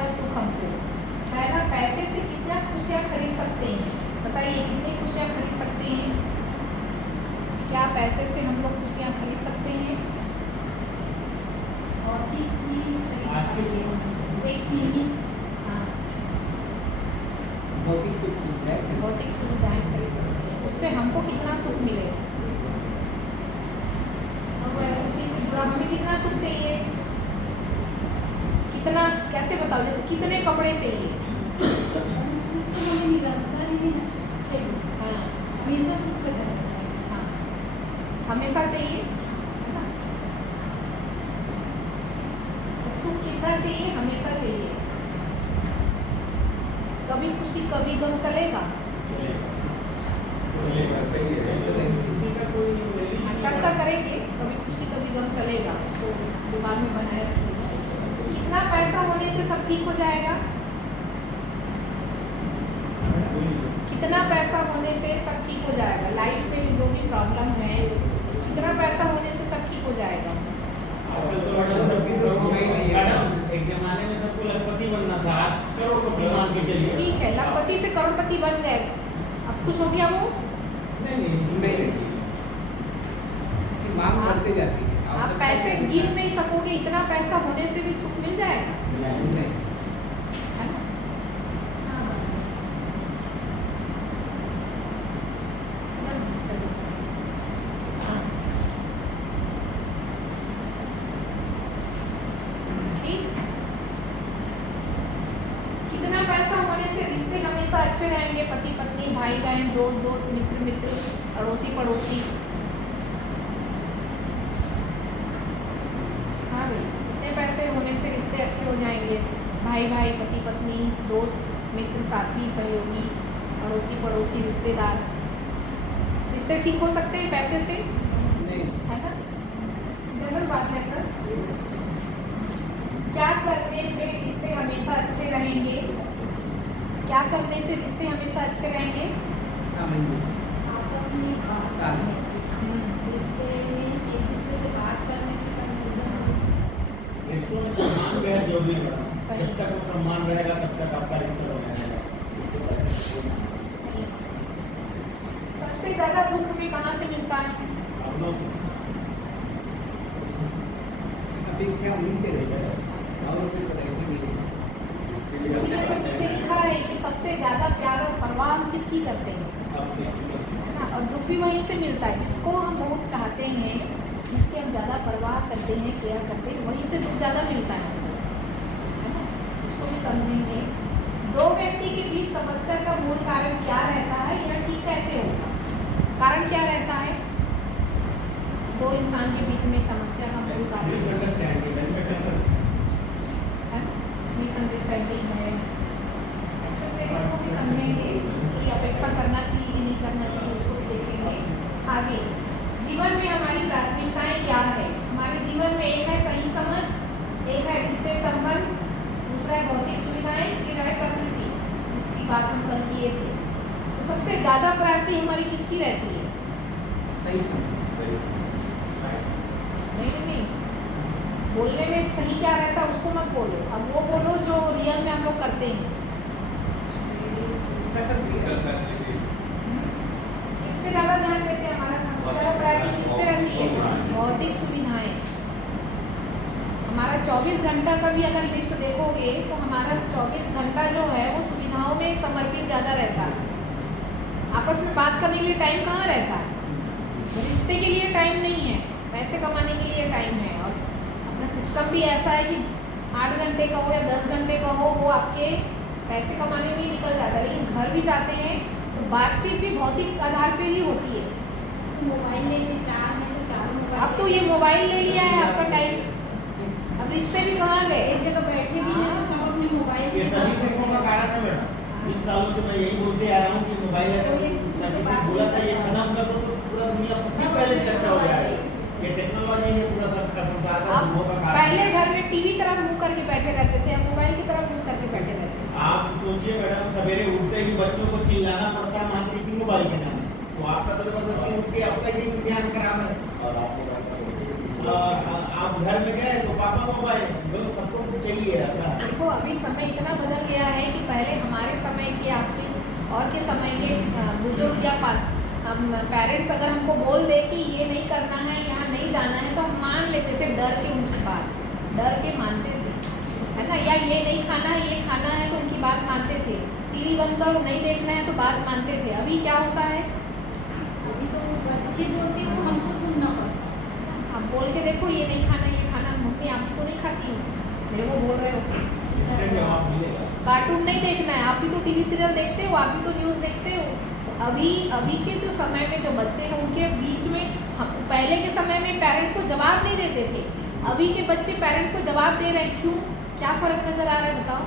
है सुख हमको? पहला, पैसे से कितना खुशियाँ खरीद सकते हैं? बताइए कितनी खुशियाँ खरीद सकते हैं? क्या पैसे से हम लोग खुशियाँ खरीद सकते हैं? एक सीमित हाँ, भौतिक सुख सुविधाएं भौतिक सुविधाएं खरीद सकते हैं। उससे हमको कितना सुख मिलेगा? और उसी से जुड़ा हमें कितना सुख चाहिए? कितना, कैसे बताओ? जैसे कितने कपड़े चाहिए? सुख तो हमें निरंतर ही चाहिए, हाँ हमेशा सुख का चाहिए। हाँ, हमेशा चाहिए, है ना? तो सुख कितना चाहिए? हमेशा चाहिए। कभी खुशी कभी गम चलेगा? चर्चा करेंगे, कभी खुशी कभी गम चलेगा, उसको दिमाग में बनाए रखिए। कितना पैसा होने से सब ठीक हो जाएगा? कितना पैसा होने से सब ठीक हो जाएगा? लाइफ में जो भी प्रॉब्लम है, कितना पैसा होने से सब ठीक हो जाएगा? मैडम एक जमाने में सबको लखपति बनना था, आज करोड़पति मान के चलिए। ठीक है, लखपति से करोड़पति बन गए, अब खुश हो गया वो? नहीं मांग बढ़ती जाती है। आप पैसे गिन नहीं सकोगे, इतना पैसा होने से भी सुख मिल जाएगा, नहीं है ना? हाँ। ठीक। कितना पैसा होने से रिश्ते हमेशा अच्छे रहेंगे? पति पत्नी, भाई बहन, दोस्त दोस्त, मित्र मित्र, अड़ोसी पड़ोसी। हाँ भाई, कितने पैसे होने से रिश्ते अच्छे हो जाएंगे? भाई भाई, पति पत्नी, दोस्त मित्र, साथी सहयोगी, अड़ोसी पड़ोसी, रिश्तेदार, रिश्ते ठीक हो सकते हैं पैसे से, नहीं है ना? जनरल बात है सर। क्या करने से रिश्ते हमेशा अच्छे रहेंगे? क्या करने से रिश्ते हमेशा अच्छे रहेंगे? सामंजस्य आपस में बात करने से, रिश्ते में एक दूसरे से बात करने से कंफ्यूजन रिश्तों में सम्मान बेहद जरूरी है मैडम। सही। जब तक वो सम्मान रहेगा तब तक आपका रिश्ता बना रहेगा। इसके पैसे सबसे ज्यादा दुख हमें कहाँ से मिलता है? अपनों से अपेक्षा उन्हीं से रहेगा और उसे रहेगी नहीं। इसलिए तो नीचे लिखा है कि सबसे ज्यादा प्यार और परवाह हम किसकी करते हैं, अपने है ना? और दुख भी वहीं से मिलता है, जिसको हम बहुत चाहते हैं, जिसकी हम ज़्यादा परवाह करते हैं, केयर करते हैं, वहीं से दुख ज़्यादा मिलता है ना? उसको भी समझेंगे। दो व्यक्ति के बीच समस्या का मूल कारण क्या रहता है, यह ठीक कैसे होगा? कारण क्या रहता है दो इंसान के बीच में समस्या का मूल कारण? मिसअंडरस्टैंडिंग है ना? मिसअंडरस्टैंडिंग है। एक्सपेक्टेशन को भी समझेंगे कि अपेक्षा करना चाहिए कि नहीं करना चाहिए, उसको भी देखेंगे। आगे, जीवन में हमारी प्राथमिकताएं क्या है? हमारे जीवन में एक है सही समझ, एक है रिश्ते संबंध, दूसरा है भौतिक सुविधाएं, फिर है प्रकृति, जिसकी बात हम कल किए थे। तो सबसे ज़्यादा प्रायोरिटी हमारी किसकी रहती है? सही समझ नहीं, बोलने में सही क्या रहता है उसको मत बोलो, अब वो बोलो जो रियल में हम लोग करते हैं। इस पे ज़्यादा ध्यान देते हैं, हमारा सबसे ज़्यादा प्रायोरिटी किस पे रहती है? भौतिक सुविधाएं। हमारा 24 घंटा का भी अगर लिस्ट देखोगे तो हमारा 24 घंटा जो है वो सुविधाओं में समर्पित ज़्यादा रहता है। आपस में बात करने के लिए टाइम कहाँ रहता है? रिश्ते के लिए टाइम नहीं है, पैसे कमाने के लिए टाइम है। और अपना सिस्टम भी ऐसा है कि 8 घंटे का हो या 10 घंटे का हो, वो आपके पैसे कमाने में ही निकल जाता है। लेकिन घर भी जाते हैं तो बातचीत भी भौतिक आधार पे ही होती है। मोबाइल लेके चार है तो चार मोबाइल। अब तो ये मोबाइल ले लिया है आपका टाइम, अब रिश्ते भी कहाँ गए? एक जगह बैठे भी हैं तो सब अपने मोबाइल ये सभी दुखों का कारण है मैडम। 20 सालों से मैं यही बोलते आ रहा हूँ कि मोबाइल है, किसी से बोला था ये खत्म कर दो तो पूरा दुनिया पहले से अच्छा हो जाएगा। ये टेक्नोलॉजी है, पूरा सबका संसार का अब दुखों का कारण। पहले घर में टीवी तरफ मुंह करके बैठे रहते थे, अब मोबाइल की तरफ मुंह करके बैठे रहते हैं। आप सोचिए मैडम, सवेरे उठते ही बच्चों को चिल्लाना पड़ता है मात्र इसी मोबाइल के नाम से। तो आपका तो जबरदस्ती उठ के आपका ही ध्यान खराब है। और आप घर में गए तो पापा मोबाइल, सबको चाहिए ऐसा। देखो अभी समय इतना बदल गया है कि पहले हमारे समय के आपके और के समय के बुजुर्ग या हम पेरेंट्स अगर हमको बोल दे कि ये नहीं करना है, यहाँ नहीं जाना है, तो हम मान लेते थे डर के, उनकी बात डर के मानते थे, है ना। या ये नहीं खाना है, ये खाना है, तो उनकी बात मानते थे। टीवी बंद करो, नहीं देखना है तो बात मानते थे। अभी क्या होता है, अभी तो बच्चे बोलती तो हमको सुनना पड़ता है। आप बोल के देखो ये नहीं खाना, ये खाना, मम्मी आप तो नहीं खाती हूँ, मेरे को बोल रहे हो। इंस्टेंट जवाब मिलेगा। कार्टून नहीं देखना है, आप भी तो टीवी सीरियल देखते हो, आप भी तो न्यूज़ देखते हो। तो अभी के जो समय में जो बच्चे हैं उनके बीच में हम पहले के समय में पेरेंट्स को जवाब नहीं देते थे, अभी के बच्चे पेरेंट्स को जवाब दे रहे हैं। क्यों, क्या फ़र्क नज़र आ रहा है बताओ।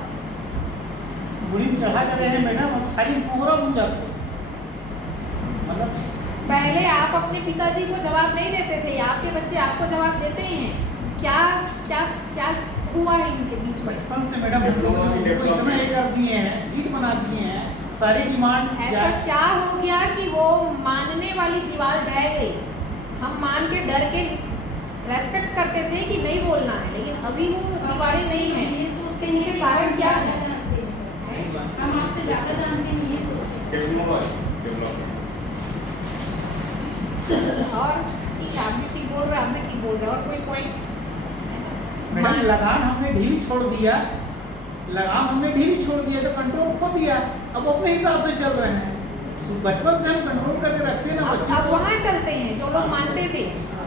बुढ़ी में चढ़ा कर रहे हैं मैडम, अब सारी मोहरा बुन जाती है। मतलब पहले आप अपने पिताजी को जवाब नहीं देते थे, आपके बच्चे आपको जवाब देते हैं। क्या क्या क्या हुआ है इनके बीच में? बचपन से मैडम हम लोग ने उनको इतना ये कर दिए हैं, ढीठ बना दिए हैं, सारी डिमांड ऐसा क्या हो गया कि वो मानने वाली दीवार ढह गई। हम मान के डर के रेस्पेक्ट करते थे कि नहीं बोलना है, लेकिन अभी वो दीवारें नहीं है। ये सोचते इसके हैं कारण क्या है? हम आपसे ज़्यादा जानते हैं, ये सोचते हैं। और ठीक है, आप भी ठीक बोल रहे हो, आप भी ठीक बोल रहे हो। और कोई पॉइंट? मैडम लगाम हमने ढीली छोड़ दिया, लगाम हमने ढीली छोड़ दिया तो कंट्रोल खो दिया, अब अपने हिसाब से चल रहे हैं। बचपन से हम कंट्रोल करके रखते हैं ना अब बच्चे को। वहाँ चलते हैं जो लोग मानते थे,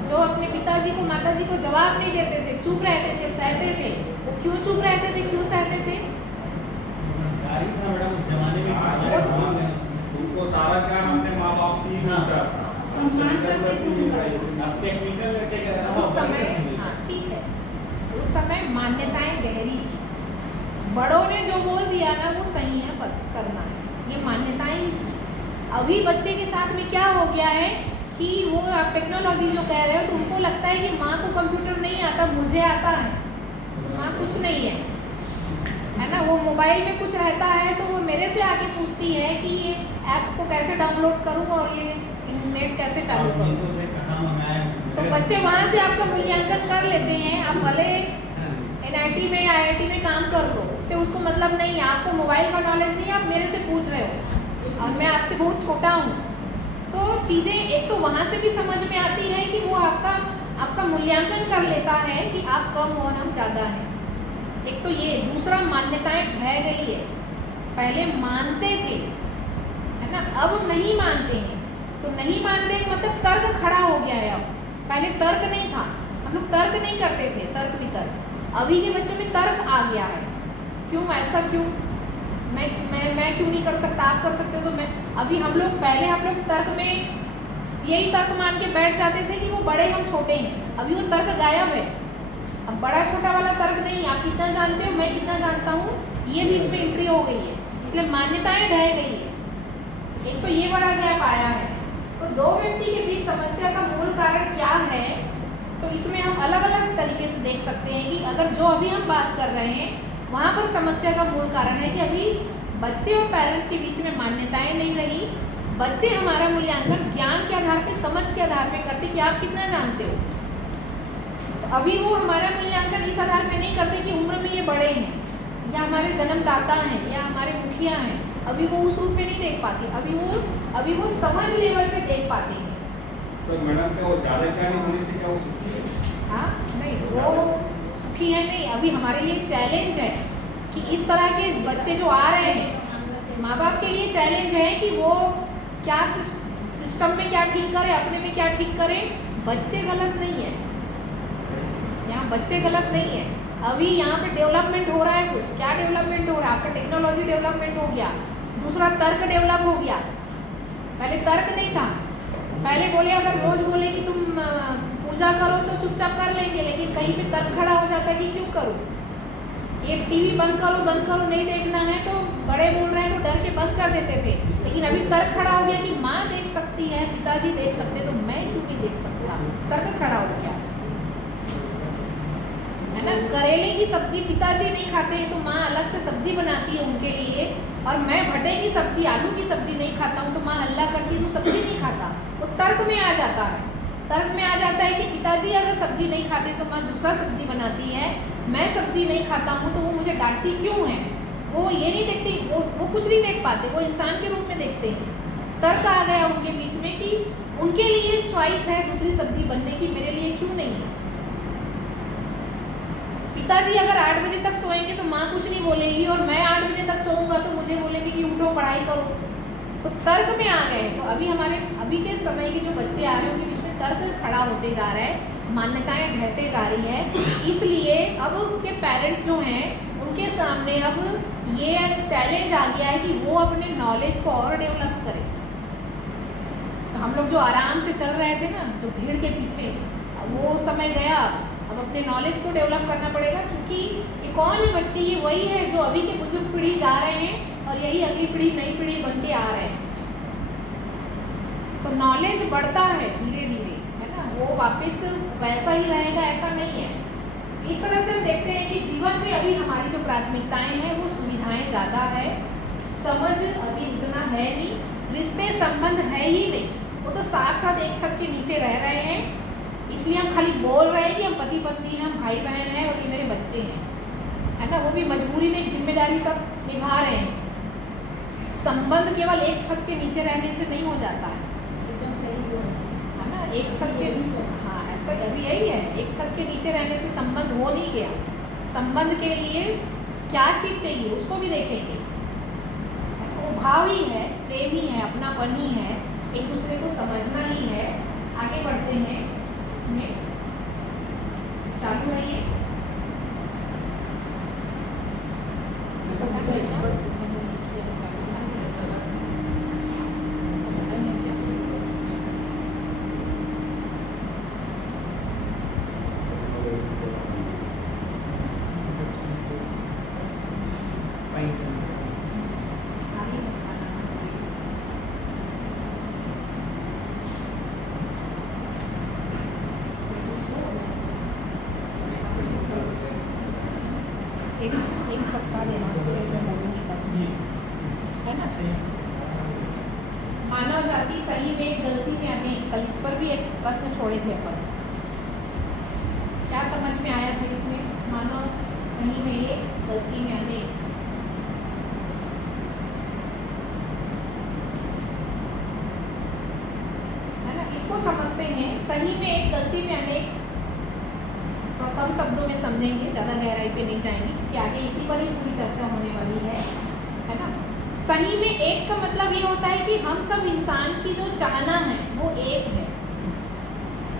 जो अपने पिताजी को माताजी को जवाब नहीं देते थे, चुप रहते थे, सहते थे। वो क्यों चुप रहते थे, क्यों सहते थे? संस्कारी था मैडम उस जमाने में। हमारे समाज में उनको सारा ज्ञान अपने माँ बाप से ही मिलता था। सम्मान करते थे उनका। अब टेक्निकल उस समय, हाँ ठीक है, उस समय मान्यताएं गहरी थी। बड़ों ने जो बोल दिया ना वो सही है, बस करना है, ये मान्यताएं ही थी। अभी बच्चे के साथ में क्या हो गया है कि वो आप टेक्नोलॉजी जो कह रहे हो, तो उनको लगता है कि माँ को कंप्यूटर नहीं आता, मुझे आता है। माँ कुछ नहीं है ना। वो मोबाइल में कुछ रहता है तो वो मेरे से आके पूछती है कि ये ऐप को कैसे डाउनलोड करूँ और ये नेट कैसे चालू करूँ। तो बच्चे वहाँ से आपका मूल्यांकन कर लेते हैं। आप भले NIT में या IIT में काम कर लो, उससे उसको मतलब नहीं है। आपको मोबाइल का नॉलेज नहीं है, आप मेरे से पूछ रहे हो और मैं आपसे बहुत छोटा हूँ। तो चीज़ें एक तो वहाँ से भी समझ में आती है कि वो आपका मूल्यांकन कर लेता है कि आप कम हो और हम ज़्यादा हैं। एक तो ये, दूसरा मान्यताएं ढह गई है। पहले मानते थे, है ना, अब नहीं मानते हैं। तो नहीं मानते का मतलब तर्क खड़ा हो गया है। अब पहले तर्क नहीं था, हम लोग तर्क नहीं करते थे, तर्क वितर्क। अभी के बच्चों में तर्क आ गया है। क्यों, ऐसा क्यों? मैं क्यों नहीं कर सकता, आप कर सकते हो तो मैं। अभी हम लोग तर्क में यही तर्क मान के बैठ जाते थे कि वो बड़े हम छोटे हैं। अभी वो तर्क गायब है। अब बड़ा छोटा वाला तर्क नहीं, आप कितना जानते हो, मैं कितना जानता हूँ, ये बीच में एंट्री हो गई है। इसलिए मान्यताएं ढह गई है। एक तो ये बड़ा गैप आया है। तो दो व्यक्ति के बीच समस्या का मूल कारण क्या है, तो इसमें हम अलग अलग तरीके से देख सकते हैं कि अगर जो अभी हम बात कर रहे हैं वहाँ पर समस्या का मूल कारण है कि अभी बच्चे और पेरेंट्स के बीच में मान्यताएं नहीं रही। बच्चे हमारा मूल्यांकन ज्ञान के आधार पे, समझ के आधार पे करते कि आप कितना जानते हो। तो अभी वो हमारा मूल्यांकन इस आधार पे नहीं करते कि उम्र में ये बड़े हैं या हमारे जन्मदाता हैं या हमारे मुखिया हैं। अभी वो उस रूप में नहीं देख पाते, अभी वो समझ लेवल पे देख पाते हैं। तो मैडम क्या वो ज़्यादा ज्ञानी होने से क्या वो सुखी है? हाँ नहीं, वो सुखी है नहीं। अभी हमारे लिए चैलेंज है कि इस तरह के बच्चे जो आ रहे हैं, माँ बाप के लिए चैलेंज है कि वो क्या सिस्टम में क्या ठीक करें, अपने में क्या ठीक करें। बच्चे गलत नहीं है, यहाँ बच्चे गलत नहीं है। अभी यहाँ पे डेवलपमेंट हो रहा है। कुछ क्या डेवलपमेंट हो रहा है? आपका टेक्नोलॉजी डेवलपमेंट हो गया, दूसरा तर्क डेवलप हो गया। पहले तर्क नहीं था। पहले बोले, अगर रोज बोले कि तुम पूजा करो तो चुपचाप कर लेंगे, लेकिन कहीं पे तर्क खड़ा हो जाता है कि क्यों करूँ, ये टीवी बंद करो, नहीं देखना है तो बड़े बोल रहे हैं तो डर के बंद कर देते थे। लेकिन अभी तर्क खड़ा हो गया कि माँ देख सकती है, पिताजी देख सकते, तो मैं क्यों नहीं देख सकता। तर्क खड़ा हो गया है ना। करेले की सब्जी पिताजी नहीं खाते हैं तो माँ अलग से सब्जी बनाती है उनके लिए, और मैं भटे की सब्जी, आलू की सब्जी नहीं खाता हूँ तो माँ हल्ला करती है तो सब्जी नहीं खाता। वो तर्क में आ जाता है। तर्क में आ जाता है कि पिताजी अगर सब्जी नहीं खाते तो माँ दूसरा सब्जी बनाती है, मैं सब्जी नहीं खाता हूँ तो वो मुझे डांटती क्यों है, वो ये नहीं देखती, वो कुछ नहीं देख पाते, वो इंसान के रूप में देखते हैं। तर्क आ गया उनके बीच में कि उनके लिए चॉइस है दूसरी सब्जी बनने की, मेरे लिए क्यों नहीं है। पिताजी अगर 8 बजे तक सोएंगे तो माँ कुछ नहीं बोलेगी, और मैं 8 बजे तक सोऊंगा तो मुझे बोलेगी कि उठो पढ़ाई करो। तो तर्क में आ गए। तो अभी के समय के जो बच्चे आ रहे हैं उनके बीच में तर्क खड़ा होते जा रहा है, मान्यताएं ढहते जा रही है। इसलिए अब के पेरेंट्स जो हैं उनके सामने अब ये चैलेंज आ गया है कि वो अपने नॉलेज को और डेवलप करें। तो हम लोग जो आराम से चल रहे थे ना, जो भीड़ के पीछे, वो समय गया। अब अपने नॉलेज को डेवलप करना पड़ेगा, क्योंकि ये कौन है बच्चे, ये वही है जो अभी के बुजुर्ग पीढ़ी जा रहे हैं और यही अगली पीढ़ी नई पीढ़ी बन के आ रहे हैं। तो नॉलेज बढ़ता है धीरे धीरे, है ना, वो वापस वैसा ही रहेगा ऐसा नहीं है। इस तरह से हम देखते हैं कि जीवन में अभी हमारी जो प्राथमिकताएं हैं वो सुविधाएं ज़्यादा है, समझ अभी उतना है नहीं, रिश्ते संबंध है ही नहीं। वो तो साथ साथ एक छत के नीचे रह रहे हैं, इसलिए हम खाली बोल रहे हैं कि हम पति पत्नी हैं, हम भाई बहन हैं और ये मेरे बच्चे हैं, है ना। वो भी मजबूरी में जिम्मेदारी सब निभा रहे हैं। संबंध केवल एक छत के नीचे रहने से नहीं हो जाता है, एकदम सही बोल रहे हैं। है ना। एक छत के, हाँ ऐसा अभी यही है, एक छत के नीचे रहने से संबंध हो नहीं गया। संबंध के लिए क्या चीज़ चाहिए उसको भी देखेंगे। वो भाव ही है, प्रेम ही है, अपनापन ही है, एक दूसरे को समझना ही है। आगे बढ़ते हैं, इसमें चालू रहिए। एक खसका देना फिर इसमें बोलूँगी तब, है ना। मानव जाति सही में एक गलती में अनेक, कल इस पर भी एक प्रश्न छोड़े थे अपन। क्या समझ में आया था इसमें? मानव सही में एक गलती में अनेक। है ना, इसको समझते हैं। सही में एक गलती में अनेक और कम शब्दों में समझेंगे, ज़्यादा गहराई पे नहीं जाएंगे, क्योंकि आगे इसी पर ही पूरी चर्चा होने वाली है ना। सही में एक का मतलब ये होता है कि हम सब इंसान की जो चाहना है वो एक है।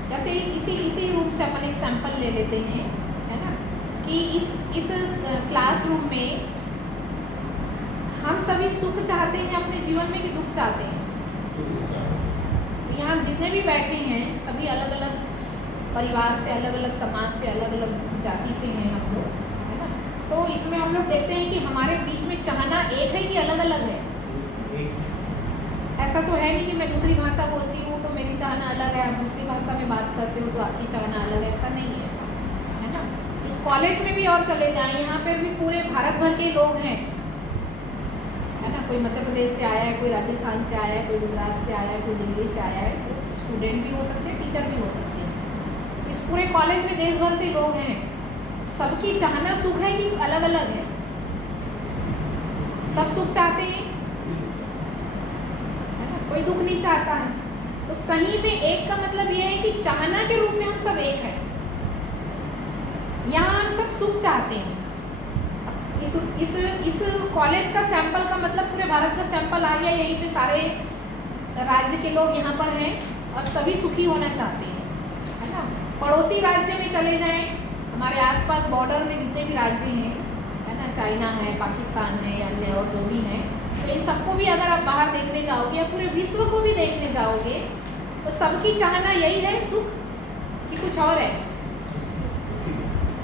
जैसे इसी रूम से अपन एक सैंपल ले लेते हैं, है ना, कि इस क्लासरूम में हम सभी सुख चाहते हैं अपने जीवन में कि दुख चाहते हैं। यहाँ जितने भी बैठे हैं सभी अलग अलग परिवार से, अलग अलग समाज से, अलग अलग जाति से हैं हम लोग, है ना। तो इसमें हम लोग देखते हैं कि हमारे बीच में चाहना एक है कि अलग अलग है। ऐसा तो है नहीं कि मैं दूसरी भाषा बोलती हूँ तो मेरी चाहना अलग है, आप दूसरी भाषा में बात करते हो तो आपकी चाहना अलग है, ऐसा नहीं है ना। इस कॉलेज में भी और चले जाएं, यहाँ पर भी पूरे भारत भर के लोग हैं, है ना। कोई मध्य प्रदेश से आया है, कोई राजस्थान से आया है, कोई गुजरात से आया है, कोई दिल्ली से आया है। स्टूडेंट भी हो सकते हैं, टीचर भी हो सकते हैं। इस पूरे कॉलेज में देश भर से लोग हैं। सबकी चाहना सुख है कि अलग अलग है? सब सुख चाहते हैं, है ना, कोई दुख नहीं चाहता है। तो सही में एक का मतलब यह है कि चाहना के रूप में हम सब एक हैं। यहाँ हम सब सुख चाहते हैं। इस कॉलेज का सैंपल का मतलब पूरे भारत का सैंपल आ गया। यहीं पे सारे राज्य के लोग यहाँ पर हैं और सभी सुखी होना चाहते हैं, है ना। पड़ोसी राज्य में चले जाएं, हमारे आसपास बॉर्डर में जितने भी राज्य हैं, है ना, चाइना है, पाकिस्तान है, अन्य और जो भी हैं, तो इन सबको भी अगर आप बाहर देखने जाओगे या पूरे विश्व को भी देखने जाओगे तो सबकी चाहना यही है सुख कि कुछ और है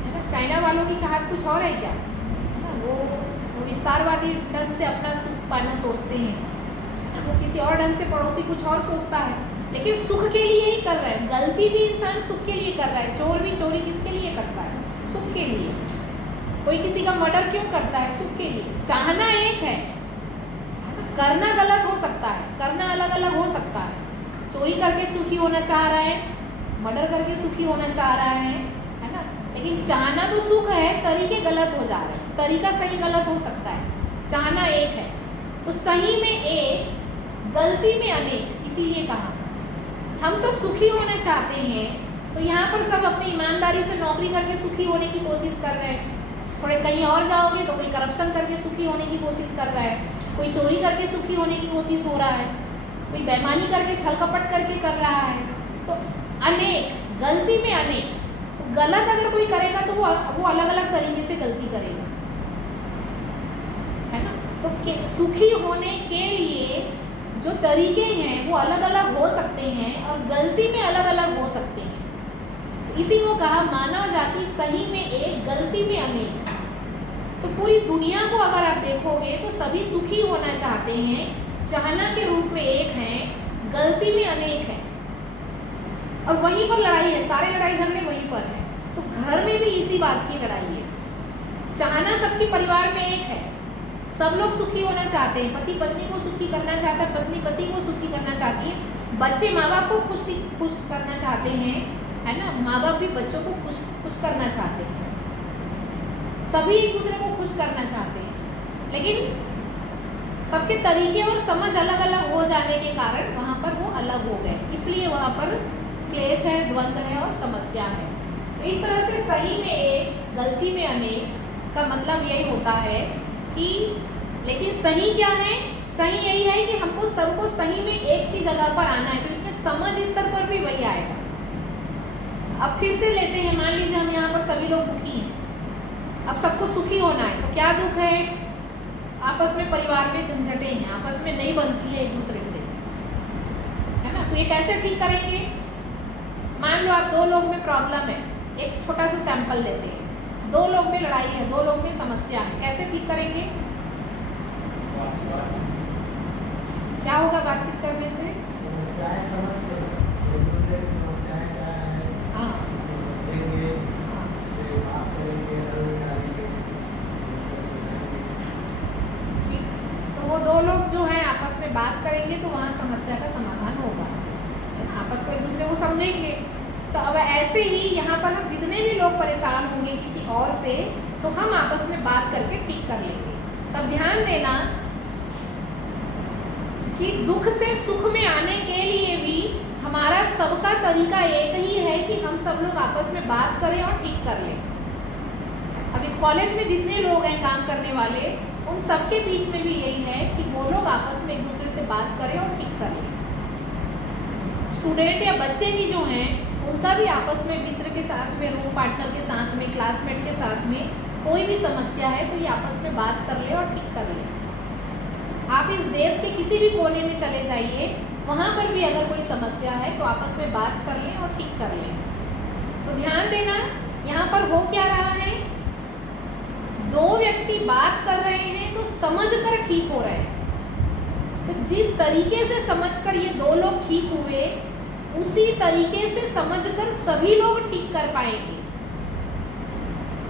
ना। चाइना वालों की चाहत कुछ और है क्या, है ना। वो विस्तारवादी ढंग से अपना सुख पाना सोचते हैं, वो किसी और ढंग से पड़ोसी कुछ और सोचता है, लेकिन सुख के लिए ही कर रहा है। गलती भी इंसान सुख के लिए कर रहा है। चोर भी चोरी किसके लिए करता है? सुख के लिए। कोई किसी का मर्डर क्यों करता है? सुख के लिए। चाहना एक है, करना गलत हो सकता है, करना अलग अलग हो सकता है। चोरी करके सुखी होना चाह रहा है, मर्डर करके सुखी होना चाह रहा है ना। लेकिन चाहना तो सुख है, तरीके गलत हो जा रहे हैं। तरीका सही गलत हो सकता है, चाहना एक है तो सही में एक, गलती में अनेक। इसीलिए कहा हम सब सुखी होना चाहते हैं, तो यहाँ पर सब अपनी ईमानदारी से नौकरी करके सुखी होने की कोशिश कर रहे हैं। थोड़े कहीं और जाओगे तो कोई करप्शन करके सुखी होने की कोशिश कर रहा है, कोई चोरी करके सुखी होने की कोशिश हो रहा है, कोई बेईमानी करके छल कपट करके कर रहा है। तो अनेक, गलती में अनेक। तो गलत अगर कोई करेगा तो वो अलग अलग तरीके से गलती करेगा, है ना। तो सुखी होने के लिए जो तरीके हैं वो अलग अलग हो सकते हैं और गलती में अलग अलग हो सकते हैं। तो इसी को कहा मानव जाति सही में एक, गलती में अनेक। तो पूरी दुनिया को अगर आप देखोगे तो सभी सुखी होना चाहते हैं, चाहना के रूप में एक हैं, गलती में अनेक है। और वहीं पर लड़ाई है, सारे लड़ाई झगड़े वहीं पर है। तो घर में भी इसी बात की लड़ाई है। चाहना सबके परिवार में एक है, सब लोग सुखी होना चाहते हैं। पति पत्नी को सुखी करना चाहता है, पत्नी पति को सुखी करना चाहती है, बच्चे माँ बाप को खुश करना चाहते हैं, है ना। माँ बाप भी बच्चों को खुश करना चाहते हैं, सभी एक दूसरे को खुश करना चाहते हैं। लेकिन सबके तरीके और समझ अलग अलग हो जाने के कारण वहाँ पर वो अलग हो गए, इसलिए वहाँ पर क्लेश है, द्वंद्व है और समस्या है। तो इस तरह से सही में एक, गलती में अनेक का मतलब यही होता है कि, लेकिन सही क्या है? सही यही है कि हमको सबको सही में एक की जगह पर आना है। तो इसमें समझ स्तर पर भी वही आएगा। अब फिर से लेते हैं, मान लीजिए हम यहाँ पर सभी लोग दुखी हैं, अब सबको सुखी होना है। तो क्या दुख है? आपस में परिवार में झंझटें हैं, आपस में नहीं बनती है एक दूसरे से, है ना। तो ये कैसे ठीक करेंगे? मान लो आप दो लोग में प्रॉब्लम है, एक छोटा सा सैंपल लेते हैं। दो लोग में लड़ाई है, दो लोग में समस्या है, कैसे ठीक करेंगे? क्या होगा बातचीत करने से? समस्याएं समझ कर एक दूसरे की समस्याएं क्या है, हाँ देंगे, हाँ फिर बात करेंगे, हल निकालेंगे, ठीक। तो वो दो लोग जो हैं आपस में बात करेंगे तो वहाँ समस्या का समाधान होगा, है ना। आपस में एक दूसरे को समझेंगे। तो अब ऐसे ही यहाँ पर हम जितने भी लोग परेशान होंगे किसी और से, तो हम आपस में बात करके ठीक कर लेंगे। तब ध्यान देना कि दुख से सुख में आने के लिए भी हमारा सबका तरीका एक ही है कि हम सब लोग आपस में बात करें और ठीक कर लें। अब इस कॉलेज में जितने लोग हैं काम करने वाले, उन सबके बीच में भी यही है कि वो लोग आपस में एक दूसरे से बात करें और ठीक कर लें। स्टूडेंट या बच्चे भी जो हैं उनका भी आपस में मित्र के साथ में, रूम पार्टनर के साथ में, क्लासमेट के साथ में कोई भी समस्या है तो ये आपस में बात कर ले और ठीक कर ले। आप इस देश के किसी भी कोने में चले जाइए, वहाँ पर भी अगर कोई समस्या है तो आपस में बात कर लें और ठीक कर लें। तो ध्यान देना यहाँ पर हो क्या रहा है, दो व्यक्ति बात कर रहे हैं तो समझकर ठीक हो रहे हैं। तो जिस तरीके से समझकर ये दो लोग ठीक हुए, उसी तरीके से समझकर सभी लोग ठीक कर पाएंगे।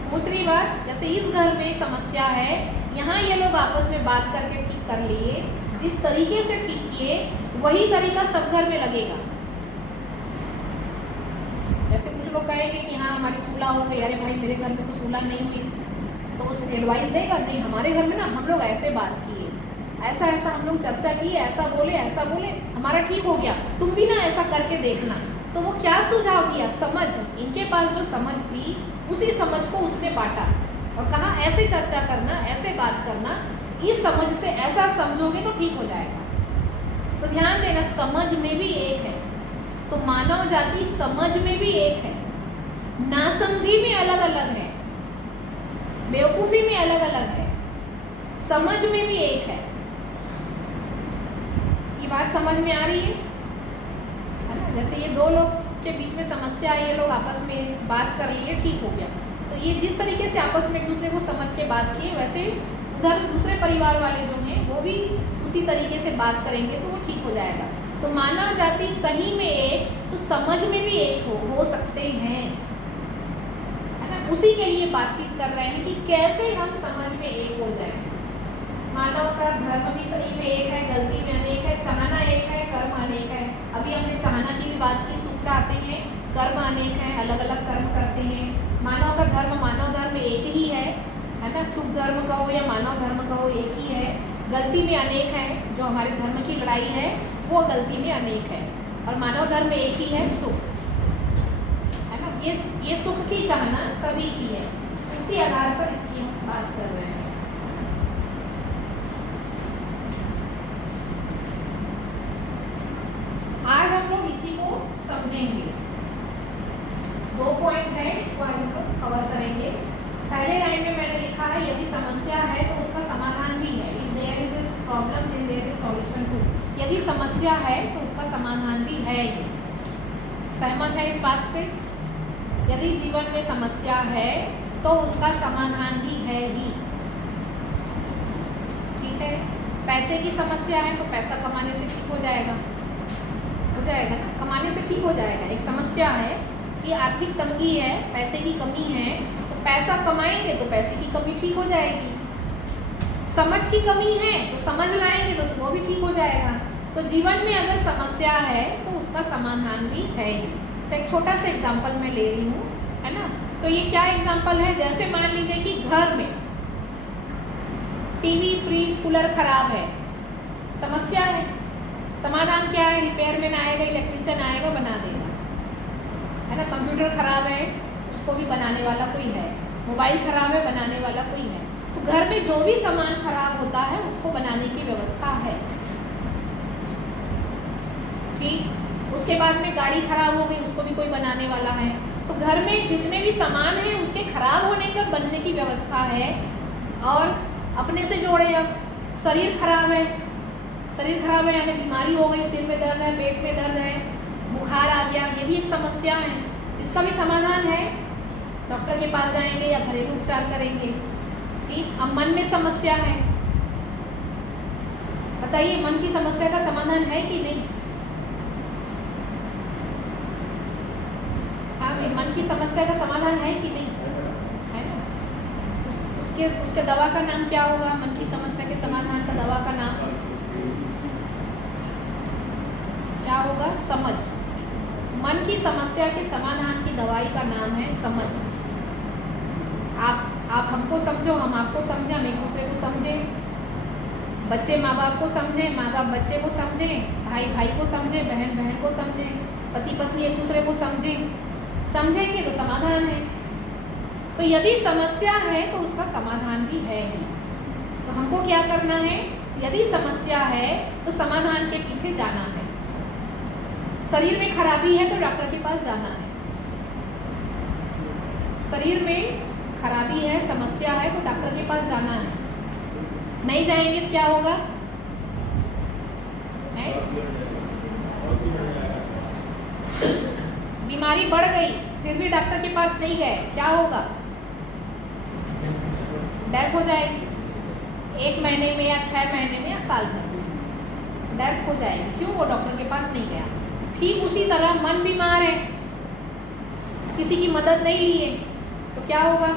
दूसरी बात, जैसे इस घर में समस्या है, यहाँ ये लोग आपस में बात करके ठीक कर लिए, जिस तरीके से ठीक किए वही तरीका सब घर में लगेगा। जैसे कुछ लोग कहेंगे कि हाँ हमारी सुलह हो गई, अरे भाई मेरे घर में तो सुलह नहीं हुई, तो उस एडवाइस देगा नहीं हमारे घर में ना हम लोग ऐसे बात किए, ऐसा ऐसा हम लोग चर्चा की, ऐसा बोले हमारा ठीक हो गया, तुम भी ना ऐसा करके देखना। तो वो क्या सुझाव दिया? समझ, इनके पास जो समझ थी उसी समझ को उसने बांटा और कहा ऐसे चर्चा करना, ऐसे बात करना, इस समझ से ऐसा समझोगे तो ठीक हो जाएगा। तो ध्यान देना, समझ में भी एक है। तो मानव जाति समझ में भी एक है, नासमझी में अलग अलग है, बेवकूफ़ी में अलग अलग है, समझ में भी एक है। ये बात समझ में आ रही है ना? जैसे ये दो लोग के बीच में समस्या है, ये लोग आपस में बात कर लिए, ठीक हो गया। तो ये जिस तरीके से आपस में एक दूसरे को समझ के बात किए, वैसे उधर दूसरे परिवार वाले जो हैं वो भी उसी तरीके से बात करेंगे तो वो ठीक हो जाएगा। तो मानव जाति सही में एक, तो समझ में भी एक हो सकते हैं, है ना। उसी के लिए बातचीत कर रहे हैं कि कैसे हम समझ में एक हो जाए। मानव का धर्म भी सही में एक है, गलती में अनेक है, चाहना एक है, कर्म अनेक है। अभी हमने चाहना की भी बात की, सुख चाहते हैं, कर्म अनेक है, अलग अलग कर्म करते हैं, मानव का धर्म मानव धर्म एक ही है ना, सुख धर्म कहो या मानव धर्म कहो एक ही है। गलती में अनेक है, जो हमारे धर्म की लड़ाई है वो गलती में अनेक है, और मानव धर्म एक ही है, सुख है ना। ये सुख की चाहना सभी की है, उसी आधार पर इसकी हम बात कर रहे हैं। आज हम लोग इसी को समझेंगे। 2 पॉइंट है, इसको आज हम लोग कवर करेंगे। पहले लाइन में मैंने लिखा है यदि समस्या है तो उसका समाधान भी है। If there is a problem then there is solution too. यदि समस्या है तो उसका समाधान भी है ही। सहमत है इस बात से? यदि जीवन में समस्या है तो उसका समाधान भी है ही। ठीक है, पैसे की समस्या है तो पैसा कमाने से ठीक हो जाएगा, हो जाएगा ना, कमाने से ठीक हो जाएगा। एक समस्या है कि आर्थिक तंगी है, पैसे की कमी है, तो पैसा कमाएंगे तो पैसे की कमी ठीक हो जाएगी। समझ की कमी है तो समझ लाएंगे तो वो भी ठीक हो जाएगा। तो जीवन में अगर समस्या है तो उसका समाधान भी है ही। तो एक छोटा सा एग्जाम्पल मैं ले रही हूँ, है ना। तो ये क्या एग्जाम्पल है, जैसे मान लीजिए कि घर में टीवी, फ्रिज, कूलर खराब है, समस्या है। समाधान क्या है, रिपेयरमैन आएगा, इलेक्ट्रिशियन आएगा, बना देगा, है ना। कंप्यूटर खराब है, उसको भी बनाने वाला कोई है। मोबाइल खराब है, बनाने वाला कोई है। तो घर में जो भी सामान खराब होता है उसको बनाने की व्यवस्था है। ठीक, उसके बाद में गाड़ी खराब हो गई, उसको भी कोई बनाने वाला है। तो घर में जितने भी सामान हैं उसके खराब होने का बनने की व्यवस्था है। और अपने से जोड़े, अब शरीर खराब है, शरीर खराब है यानी बीमारी हो गई, सिर में दर्द है, पेट में दर्द है, बुखार आ गया, ये भी एक समस्या है। इसका भी समाधान है, डॉक्टर के पास जाएंगे या घरेलू उपचार करेंगे। ठीक, अब मन में समस्या है, बताइए मन की समस्या का समाधान है कि नहीं? हाँ, मन की समस्या का समाधान है कि नहीं? है ना। उसके दवा का नाम क्या होगा? मन की समस्या के समाधान का दवा का नाम क्या होगा? समझ। मन की समस्या के समाधान की दवाई का नाम है समझ। आप हमको समझो, हम आपको समझें, हम एक दूसरे को समझें। बच्चे माँ बाप को समझें, माँ बाप बच्चे को समझें, भाई भाई को समझें, बहन बहन को समझें, पति पत्नी एक दूसरे को समझें। समझेंगे तो समाधान है। तो यदि समस्या है तो उसका समाधान भी है ही। तो हमको क्या करना है, यदि समस्या है तो समाधान के पीछे जाना है। शरीर में खराबी है तो डॉक्टर के पास जाना है। शरीर में खराबी है, समस्या है तो डॉक्टर के पास जाना है। नहीं जाएंगे तो क्या होगा? बीमारी बढ़ गई फिर भी डॉक्टर के पास नहीं गए, क्या होगा? डेथ हो जाएगी। 1 महीने में या 6 महीने में या साल भर में डेथ हो जाएगी। क्यों? वो डॉक्टर के पास नहीं गया। ठीक उसी तरह मन बीमार है, किसी की मदद नहीं लिए तो क्या होगा?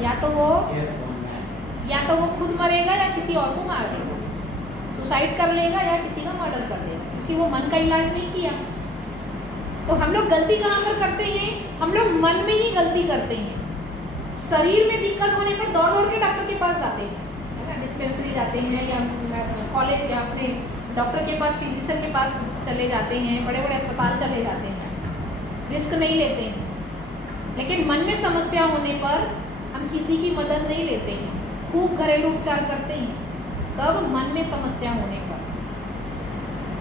या तो वो खुद मरेगा या किसी और को मार देगा, सुसाइड कर लेगा या किसी का मर्डर कर देगा, क्योंकि वो मन का इलाज नहीं किया। तो हम लोग गलती कहाँ पर करते हैं? हम लोग मन में ही गलती करते हैं। शरीर में दिक्कत होने पर दौड़ दौड़ के डॉक्टर के पास जाते हैं, है ना, डिस्पेंसरी जाते हैं या कॉलेज या अपने डॉक्टर के पास, फिजिशियन के पास चले जाते हैं, बड़े बड़े अस्पताल चले जाते हैं, रिस्क नहीं लेते हैं। लेकिन मन में समस्या होने पर हम किसी की मदद नहीं लेते हैं, खूब घरेलू उपचार करते हैं। कब? मन में समस्या होने पर।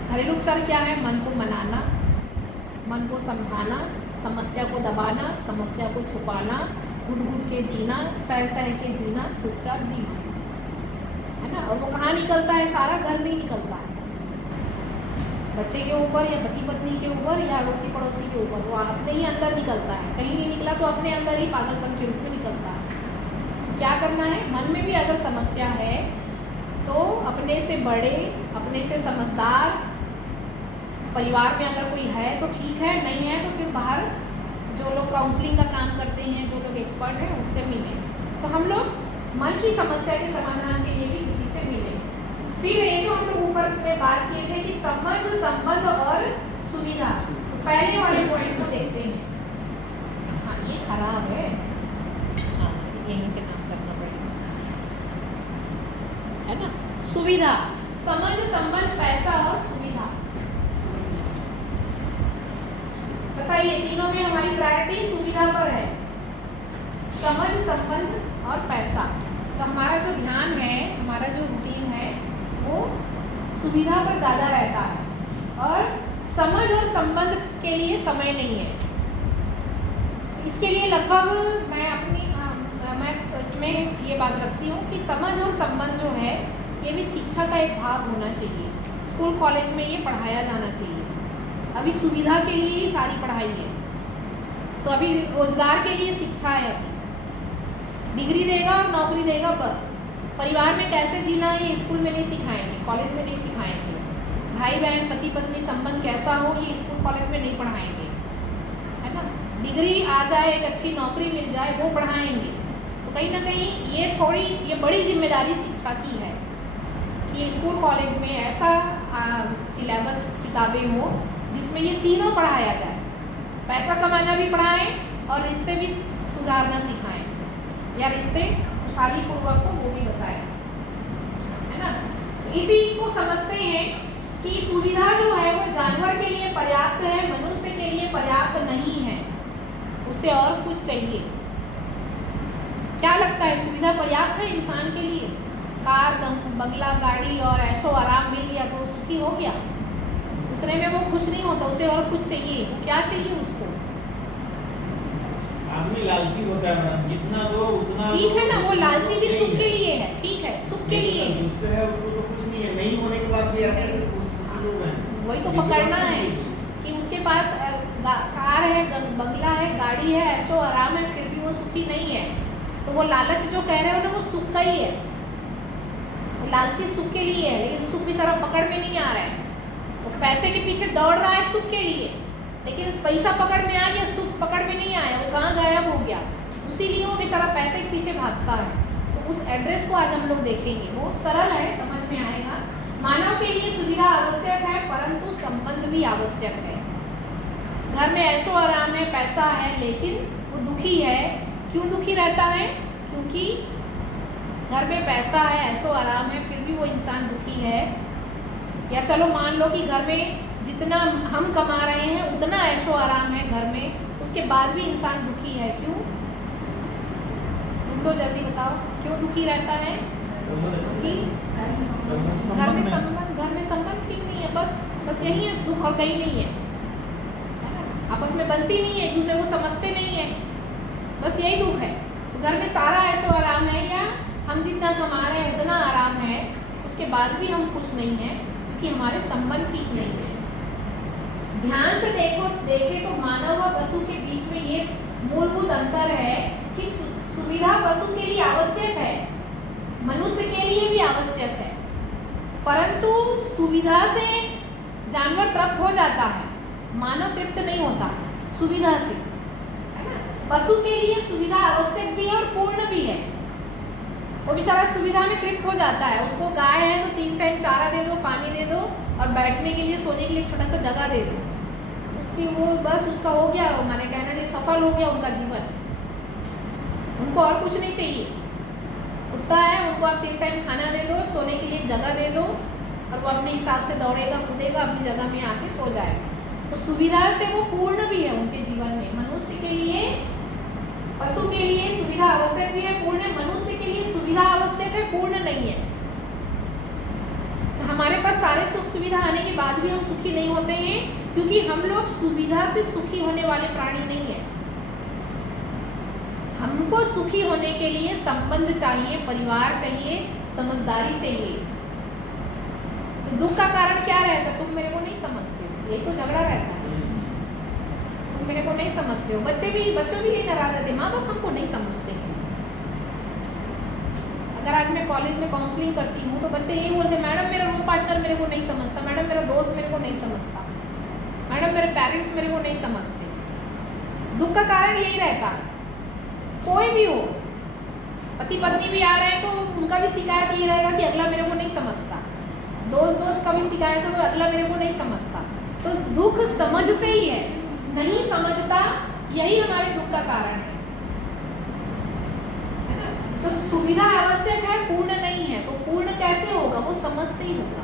घरेलू उपचार क्या है? मन को मनाना, मन को समझाना, समस्या को दबाना, समस्या को छुपाना, घुट घुट के जीना, सह सह के जीना, चुपचाप जीना, है ना। और वो कहाँ निकलता है? सारा घर में ही निकलता है, बच्चे के ऊपर या पति पत्नी के ऊपर या अड़ोसी पड़ोसी के ऊपर। वो अपने ही अंदर निकलता है, कहीं नहीं निकला तो अपने अंदर ही पागलपन के रूप में निकलता है। क्या करना है? मन में भी अगर समस्या है तो अपने से बड़े, अपने से समझदार परिवार में अगर कोई है तो ठीक है, नहीं है तो फिर बाहर जो लोग काउंसलिंग का काम करते हैं, जो लोग एक्सपर्ट हैं, उससे मिलें। तो हम लोग मन की समस्या के समाधान के लिए भी किसी से मिलें। फिर ये जो हम लोग ऊपर में बात किए थे कि समझ, संबंध और सुविधा, तो पहले वाले पॉइंट को देखते हैं। हाँ ये खराब है, हाँ यहीं से काम करना पड़ेगा, है ना। सुविधा, समझ, संबंध, पैसा और सुविधा। बताइए तीनों में हमारी प्रायोरिटी सुविधा पर है, समझ, संबंध और पैसा। तो हमारा जो ध्यान है, हमारा जो रूटीन है वो सुविधा पर ज़्यादा रहता है और समझ और संबंध के लिए समय नहीं है। इसके लिए लगभग मैं इसमें ये बात रखती हूँ कि समझ और संबंध जो है ये भी शिक्षा का एक भाग होना चाहिए। स्कूल कॉलेज में ये पढ़ाया जाना चाहिए। अभी सुविधा के लिए ही सारी पढ़ाई है, तो अभी रोजगार के लिए शिक्षा है। अभी डिग्री देगा और नौकरी देगा बस। परिवार में कैसे जीना है ये स्कूल में नहीं सिखाएंगे, कॉलेज में नहीं सिखाएंगे। भाई बहन, पति पत्नी संबंध कैसा हो ये स्कूल कॉलेज में नहीं पढ़ाएंगे, है ना। डिग्री आ जाए, एक अच्छी नौकरी मिल जाए वो पढ़ाएंगे। तो कहीं ना कहीं ये बड़ी जिम्मेदारी शिक्षा की है कि स्कूल कॉलेज में ऐसा सिलेबस किताबें हो जिसमें ये तीनों पढ़ाया जाए। पैसा कमाना भी पढ़ाएं और रिश्ते भी सुधारना सिखाएं, या रिश्ते खुशहाली पूर्वक को वो भी बताएं, है ना। इसी को समझते हैं कि सुविधा जो है वो जानवर के लिए पर्याप्त है, मनुष्य के लिए पर्याप्त नहीं है, उसे और कुछ चाहिए। क्या लगता है, सुविधा पर्याप्त है इंसान के लिए? कार, बंगला, गाड़ी और ऐशो आराम मिल गया तो सुखी हो गया? उतने में वो खुश नहीं होता, उसे और कुछ चाहिए। वो क्या चाहिए उसको? आदमी लालची होता है मैडम, जितना दो उतना। ठीक है ना, वो लालची भी सुख के लिए है, ठीक है, सुख के लिए है। उसको है, उसको तो कुछ नहीं है, नहीं होने के बाद भी ऐसे कुछ लोग हैं। वही तो पकड़ना है कि उसके पास कार है, बंगला है, गाड़ी है, ऐशो आराम है, फिर भी वो सुखी नहीं है। तो वो लालच जो कह रहे हो ना वो सुख का ही है। वो लालची सुख के लिए है, लेकिन सुख बेचारा पकड़ में नहीं आ रहा है। वो पैसे के पीछे दौड़ रहा है सुख के लिए, लेकिन पैसा पकड़ में आ गया, सुख पकड़ में नहीं आया, वो कहाँ गायब हो गया। उसीलिए वो बेचारा पैसे के पीछे भागता है। तो उस एड्रेस को आज हम लोग देखेंगे, वो सरल है, समझ में आएगा। मानव के लिए सुविधा आवश्यक है, परंतु संबंध भी आवश्यक है। घर में ऐशो आराम है, पैसा है, लेकिन वो दुखी है। क्यों दुखी रहता है? क्योंकि घर में पैसा है, ऐशो आराम है, फिर भी वो इंसान दुखी है। या चलो मान लो कि घर में जितना हम कमा रहे हैं उतना ऐशो आराम है घर में, उसके बाद भी इंसान दुखी है। क्यों? तुम लोग जल्दी बताओ, क्यों दुखी रहता है? क्योंकि घर में संबंध ठीक नहीं है। बस यही है दुख, और कहीं नहीं है, है ना। आपस में बनती नहीं है, एक दूसरे को समझते नहीं है, बस यही दुख है। तो घर में सारा ऐशो आराम है, या हम जितना कमा रहे हैं उतना आराम है, उसके बाद भी हम खुश नहीं हैं क्योंकि हमारे संबंध ठीक नहीं है। ध्यान से देखें तो मानव व पशु के बीच में ये मूलभूत अंतर है कि सुविधा पशु के लिए आवश्यक है, मनुष्य के लिए भी आवश्यक है, परंतु सुविधा से जानवर तृप्त हो जाता है, मानव तृप्त नहीं होता सुविधा से, है ना। पशु के लिए सुविधा आवश्यक भी है और पूर्ण भी है। वो बेचारा सुविधा में तृप्त हो जाता है। उसको गाय है तो 3 टाइम चारा दे दो, पानी दे दो, और बैठने के लिए, सोने के लिए छोटा सा जगह दे दो, उसकी वो बस उसका हो गया, मैंने कहना चाहिए सफल हो गया उनका जीवन। उनको और कुछ नहीं चाहिए। कुत्ता है, उनको आप 3 टाइम खाना दे दो, सोने के लिए जगह दे दो, और वो अपने हिसाब से दौड़ेगा, कूदेगा, अपनी जगह में आके सो जाएगा। तो सुविधा से वो पूर्ण भी है उनके जीवन में। मनुष्य के लिए, पशु के लिए सुविधा आवश्यक भी है, पूर्ण है। मनुष्य के लिए सुविधा आवश्यक है, पूर्ण नहीं है। तो हमारे पास सारे सुख सुविधा आने के बाद भी हम सुखी नहीं होते हैं, क्योंकि हम लोग सुविधा से सुखी होने वाले प्राणी नहीं है। हमको सुखी होने के लिए संबंध चाहिए, परिवार चाहिए, समझदारी चाहिए। तो दुख का कारण क्या रहता है? तुम मेरे को नहीं समझते हो, यही तो झगड़ा रहता है। तुम मेरे को नहीं समझते हो। बच्चों भी यही नाराज रहते, माँ बाप हमको नहीं समझते हैं। अगर आज मैं कॉलेज में काउंसलिंग करती हूँ तो बच्चे यही बोलते, मैडम मेरा रूम पार्टनर मेरे को नहीं समझता, मैडम मेरा दोस्त मेरे को नहीं समझता, मैडम मेरे पेरेंट्स मेरे को नहीं समझते। दुख का कारण यही रहता है। कोई भी हो, पति पत्नी भी आ रहे हैं तो उनका भी शिकायत ये रहेगा कि अगला मेरे को नहीं समझता। दोस्त का भी शिकायत हो तो अगला मेरे को नहीं समझता। तो दुख समझ से ही है, नहीं समझता यही हमारे दुख का कारण है ना। तो सुविधा आवश्यक है, पूर्ण नहीं है। तो पूर्ण कैसे होगा? वो समझ से ही होगा,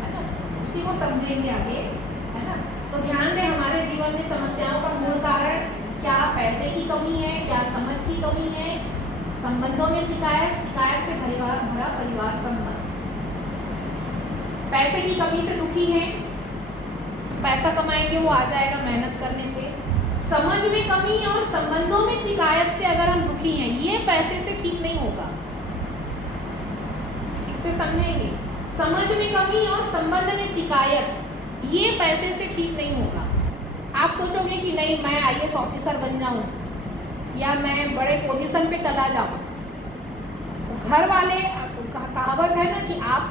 है ना। उसी को समझेंगे आगे, है ना। तो ध्यान दें, हमारे जीवन में समस्याओं का मूल कारण क्या पैसे की कमी है, क्या समझ की कमी है, संबंधों में शिकायत से भरा परिवार संबंध। पैसे की कमी से दुखी है, तो पैसा कमाएंगे वो आ जाएगा मेहनत करने से। समझ में कमी और संबंधों में शिकायत से अगर हम दुखी हैं, ये पैसे से ठीक नहीं होगा। ठीक से समझेंगे, समझ में कमी और संबंध में शिकायत, ये पैसे से ठीक नहीं होगा। आप सोचोगे कि नहीं मैं IAS ऑफिसर बन जाऊं या मैं बड़े पोजीशन पे चला जाऊं, तो घर वाले, कहावत है ना कि आप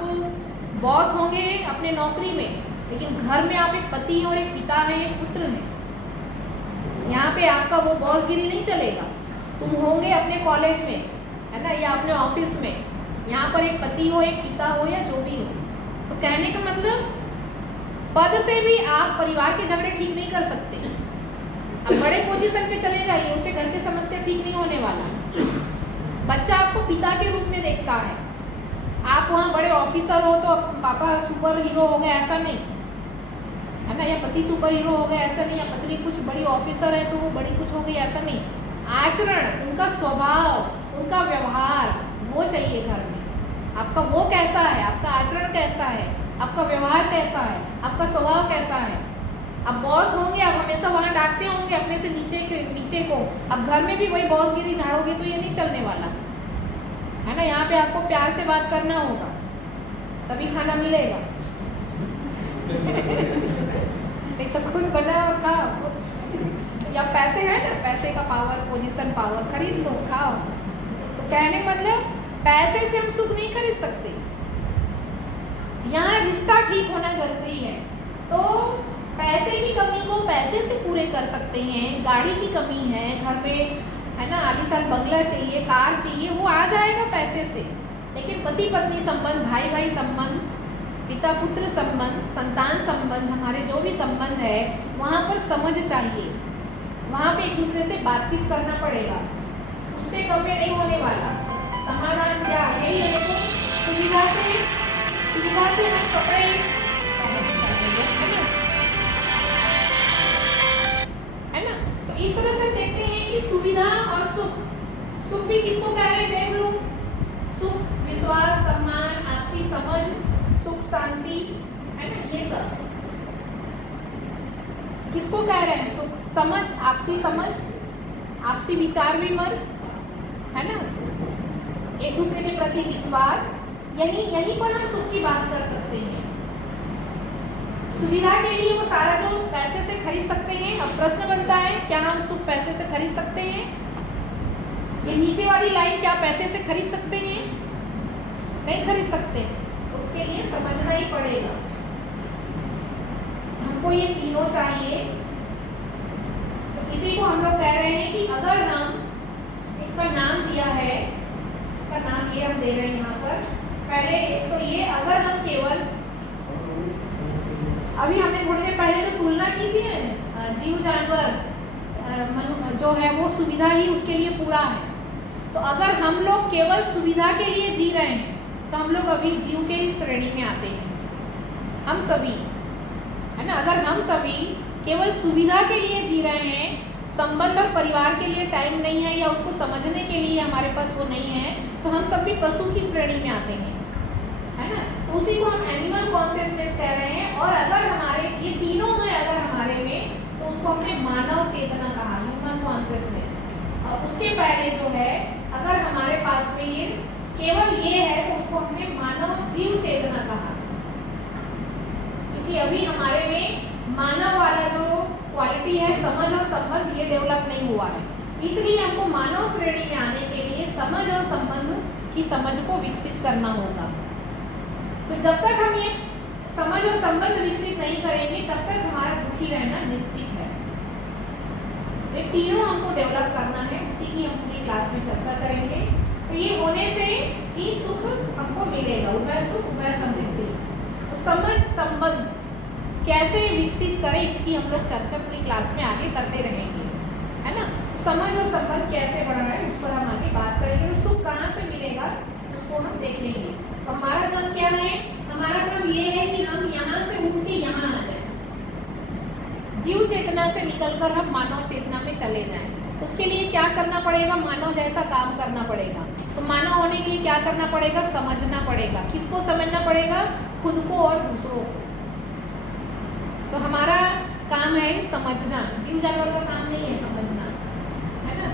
बॉस होंगे अपने नौकरी में, लेकिन घर में आप एक पति और एक पिता हैं, एक पुत्र हैं। यहाँ पे आपका वो बॉसगिरी नहीं चलेगा। तुम होंगे अपने कॉलेज में, है ना, या अपने ऑफिस में, यहाँ पर एक पति हो, एक पिता हो या जो भी हो। तो कहने का मतलब पद से भी आप परिवार के झगड़े ठीक नहीं कर सकते। अब बड़े पोजीशन पे चले जाइए, उसे घर की समस्या ठीक नहीं होने वाला। बच्चा आपको पिता के रूप में देखता है, आप वहाँ बड़े ऑफिसर हो तो पापा सुपर हीरो हो गए, ऐसा नहीं, है ना, या पति सुपर हीरो हो गए, ऐसा नहीं, या पत्नी कुछ बड़ी ऑफिसर है तो वो बड़ी कुछ हो गई, ऐसा नहीं। आचरण, उनका स्वभाव, उनका व्यवहार, वो चाहिए घर में। आपका वो कैसा है, आपका आचरण कैसा है, आपका व्यवहार कैसा है, आपका स्वभाव कैसा है। अब बॉस होंगे, आप हमेशा वहाँ डांटते होंगे अपने से नीचे को, अब घर में भी वही बॉसगिरी झाड़ोगे तो ये नहीं चलने वाला, है ना। यहाँ पे आपको प्यार से बात करना होगा, तभी खाना मिलेगा। एक तो खुद बना और खाओ, या पैसे है ना, पैसे का पावर, पोजीशन पावर, खरीद लो खाओ। तो कहने का मतलब पैसे से हम सुख नहीं खरीद सकते। यहाँ रिश्ता ठीक होना जरूरी है। तो पैसे की कमी को पैसे से पूरे कर सकते हैं। गाड़ी की कमी है घर में, है ना, आलीशान बंगला चाहिए, कार चाहिए, वो आ जाएगा पैसे से। लेकिन पति पत्नी संबंध, भाई भाई संबंध, पिता पुत्र संबंध, संतान संबंध, हमारे जो भी संबंध है, वहाँ पर समझ चाहिए। वहाँ पे एक दूसरे से बातचीत करना पड़ेगा, उससे कम में नहीं होने वाला। समाधान क्या? यही है, देखो, सुविधा से हम कपड़े, है ना। तो इस तरह से देखते हैं कि सुविधा और सुख भी किसको कह रहे हैं, देख लो। सुख, विश्वास, सम्मान, आपसी समझ, सुख शांति, है ना, ये सब किसको कह रहे हैं? सुख, समझ, आपसी विचार विमर्श, है ना, एक दूसरे के प्रति विश्वास, यहीं पर हम सुख की बात कर सकते हैं। सुविधा के लिए वो सारा जो पैसे से खरीद सकते हैं। अब प्रश्न बनता है, क्या हम सुख पैसे से खरीद सकते हैं? ये नीचे वाली लाइन क्या पैसे से खरीद सकते हैं? नहीं खरीद सकते। उसके लिए समझना ही पड़ेगा, हमको ये तीनों चाहिए। तो इसी को हम लोग कह रहे हैं कि अगर हम इसका नाम दिया है, इसका नाम ये हम दे रहे हैं यहाँ पर। पहले तो ये, अगर हम केवल, अभी हमने थोड़ी देर पहले जो तुलना की थी ना, जीव जानवर जो है वो सुविधा ही उसके लिए पूरा है। तो अगर हम लोग केवल सुविधा के लिए जी रहे हैं तो हम लोग अभी जीव के श्रेणी में आते हैं। हम सभी, है ना, अगर हम सभी केवल सुविधा के लिए जी रहे हैं, संबंध और परिवार के लिए टाइम नहीं है या उसको समझने के लिए हमारे पास वो नहीं है, तो हम सब भी पशु की श्रेणी में आते हैं, है ना। तो उसी को हम एनिमल कॉन्शियसनेस कह रहे हैं। और अगर हमारे ये तीनों हैं अगर हमारे में, तो उसको हमने मानव चेतना कहा, ह्यूमन कॉन्शियसनेस। और उसके पहले जो है, अगर हमारे पास में ये केवल ये है तो उसको हमने मानव जीव चेतना कहा। क्योंकि अभी हमारे में मानव वाला जो क्वालिटी है, समझ और संबंध, ये डेवलप नहीं हुआ है। इसलिए हमको मानव श्रेणी में आने के लिए समझ और संबंध की समझ को विकसित करना होगा। तो जब तक हम ये समझ और संबंध विकसित नहीं करेंगे, तब तक हमारा दुखी रहना निश्चित है। ये तीनों हमको डेवलप करना है, उसी की हम पूरी क्लास में चर्चा करेंगे। तो ये होने से ही सुख हमको मिलेगा, उभय सुख उभय समृद्धि। समझ संबंध कैसे विकसित करें, इसकी हम लोग चर्चा पूरी क्लास में आगे करते रहेंगे, है ना। तो समझ और संबंध कैसे बढ़ रहा है उस पर हम आगे बात करेंगे। तो सुख कहाँ से मिलेगा उसको हम देख लेंगे। तो हमारा काम क्या है, हमारा काम ये है कि हम यहाँ से उठ के यहाँ आ जाए, जीव चेतना से निकलकर हम मानव चेतना में चले जाएं। उसके लिए क्या करना पड़ेगा, मानव जैसा काम करना पड़ेगा। तो मानव होने के लिए क्या करना पड़ेगा, समझना पड़ेगा। किसको समझना पड़ेगा, खुद को और दूसरों को। तो हमारा काम है समझना, जीव जानवर का काम नहीं है समझना, है ना।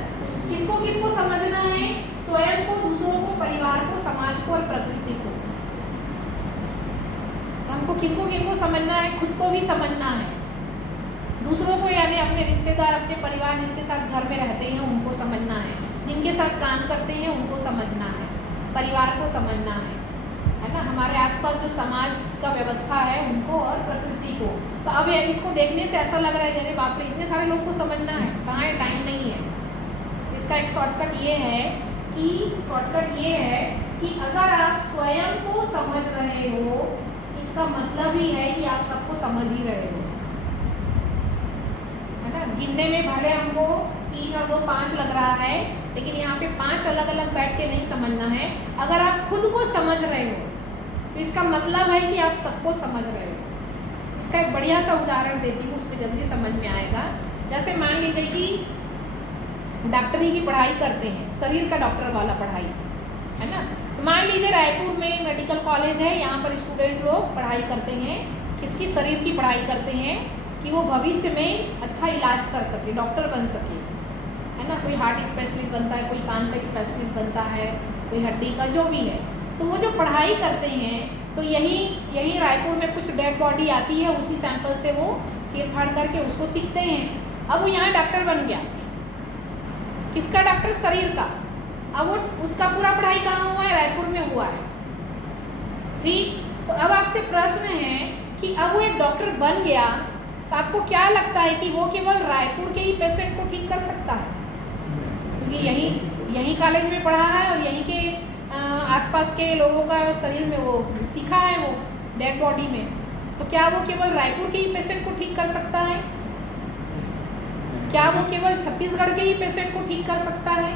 किसको किसको समझना है, स्वयं को, दूसरों को, परिवार को, समाज को और प्रकृति को। तो हमको किनको किनको समझना है, खुद को भी समझना है, दूसरों को यानी अपने रिश्तेदार, अपने परिवार जिसके साथ घर में रहते हैं उनको समझना है, जिनके साथ काम करते हैं उनको समझना है, परिवार को समझना है ना, हमारे आसपास जो समाज का व्यवस्था है उनको और प्रकृति को। तो अब इसको देखने से ऐसा लग रहा है अरे बाप रे इतने सारे लोगों को समझना है, कहाँ है, टाइम नहीं है। इसका एक शॉर्टकट ये है कि अगर आप स्वयं को समझ रहे हो, इसका मतलब ही है कि आप सबको समझ ही रहे हो, है ना। गिनने में भले हमको 3 और 2 5 लग रहा है, लेकिन यहाँ पे 5 अलग अलग बैठ के नहीं समझना है। अगर आप खुद को समझ रहे हो तो इसका मतलब है कि आप सबको समझ रहे हो। इसका एक बढ़िया सा उदाहरण देती हूँ, उसमें जल्दी समझ में आएगा। जैसे मान लीजिए कि डॉक्टरी की पढ़ाई करते हैं, शरीर का डॉक्टर वाला पढ़ाई, है ना। तो मान लीजिए रायपुर में मेडिकल कॉलेज है, यहाँ पर स्टूडेंट लोग पढ़ाई करते हैं, किसकी, शरीर की पढ़ाई करते हैं कि वो भविष्य में अच्छा इलाज कर सके, डॉक्टर बन सके, है ना। कोई हार्ट स्पेशलिस्ट बनता है, कोई कान का स्पेशलिस्ट बनता है, कोई हड्डी का, जो भी है। तो वो जो पढ़ाई करते हैं तो यही रायपुर में कुछ डेड बॉडी आती है, उसी सैंपल से वो चीर फाड़ करके उसको सीखते हैं। अब वो यहाँ डॉक्टर बन गया, किसका डॉक्टर, शरीर का। अब वो उसका पूरा पढ़ाई कहाँ हुआ है, रायपुर में हुआ है, ठीक। तो अब आपसे प्रश्न है कि अब वो एक डॉक्टर बन गया, तो आपको क्या लगता है कि वो केवल रायपुर के ही पेशेंट को ठीक कर सकता है, क्योंकि यही कॉलेज में पढ़ा है और यहीं के आसपास के लोगों का शरीर में वो सीखा है, वो डेड बॉडी में। तो क्या वो केवल रायपुर के ही पेशेंट को ठीक कर सकता है, क्या वो केवल छत्तीसगढ़ के ही पेशेंट को ठीक कर सकता है,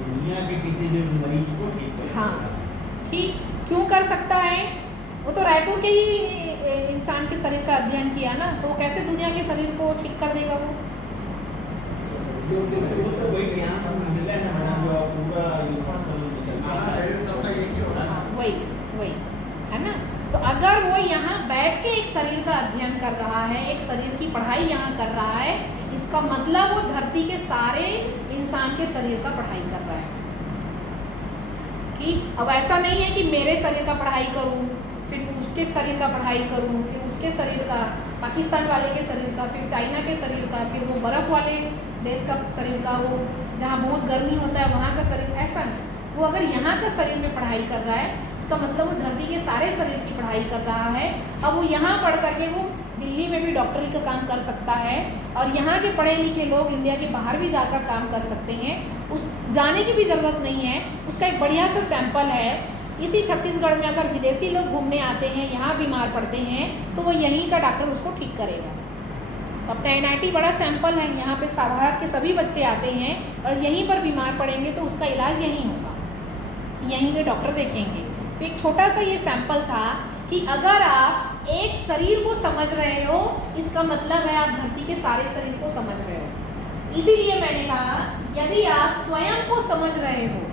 दुनिया के किसी भी मरीज को ठीक कर सकता है। हाँ, ठीक क्यों कर सकता है, वो तो रायपुर के ही इंसान के शरीर का अध्ययन किया ना, तो वो कैसे दुनिया के शरीर को ठीक कर देगा वो। वही है ना। तो अगर वो यहाँ बैठ के एक शरीर का अध्ययन कर रहा है, एक शरीर की पढ़ाई यहाँ कर रहा है, इसका मतलब वो धरती के सारे इंसान के शरीर का पढ़ाई कर रहा है। ठीक, अब ऐसा नहीं है कि मेरे शरीर का पढ़ाई करूँ, फिर उसके शरीर का पढ़ाई करूँ, फिर उसके शरीर का, पाकिस्तान वाले के शरीर का, फिर चाइना के शरीर का, फिर वो बर्फ़ वाले देश का शरीर का, वो जहाँ बहुत गर्मी होता है वहाँ का शरीर, ऐसा नहीं। वो अगर यहाँ का शरीर में पढ़ाई कर रहा है, इसका मतलब वो धरती के सारे शरीर की पढ़ाई कर रहा है। अब वो यहाँ पढ़ करके वो दिल्ली में भी डॉक्टरी का काम कर सकता है, और यहाँ के पढ़े लिखे लोग इंडिया के बाहर भी जाकर काम कर सकते हैं। उस जाने की भी ज़रूरत नहीं है। उसका एक बढ़िया सा सैंपल है, इसी छत्तीसगढ़ में अगर विदेशी लोग घूमने आते हैं, यहाँ बीमार पड़ते हैं, तो वो यहीं का डॉक्टर उसको ठीक करेगा। अपना NIT बड़ा सैंपल है, यहाँ पे भारत के सभी बच्चे आते हैं और यहीं पर बीमार पड़ेंगे तो उसका इलाज यहीं होगा, यहीं के डॉक्टर देखेंगे। तो एक छोटा सा ये सैंपल था कि अगर आप एक शरीर को समझ रहे हो, इसका मतलब है आप धरती के सारे शरीर को समझ रहे हो। इसीलिए मैंने कहा यदि आप स्वयं को समझ रहे हो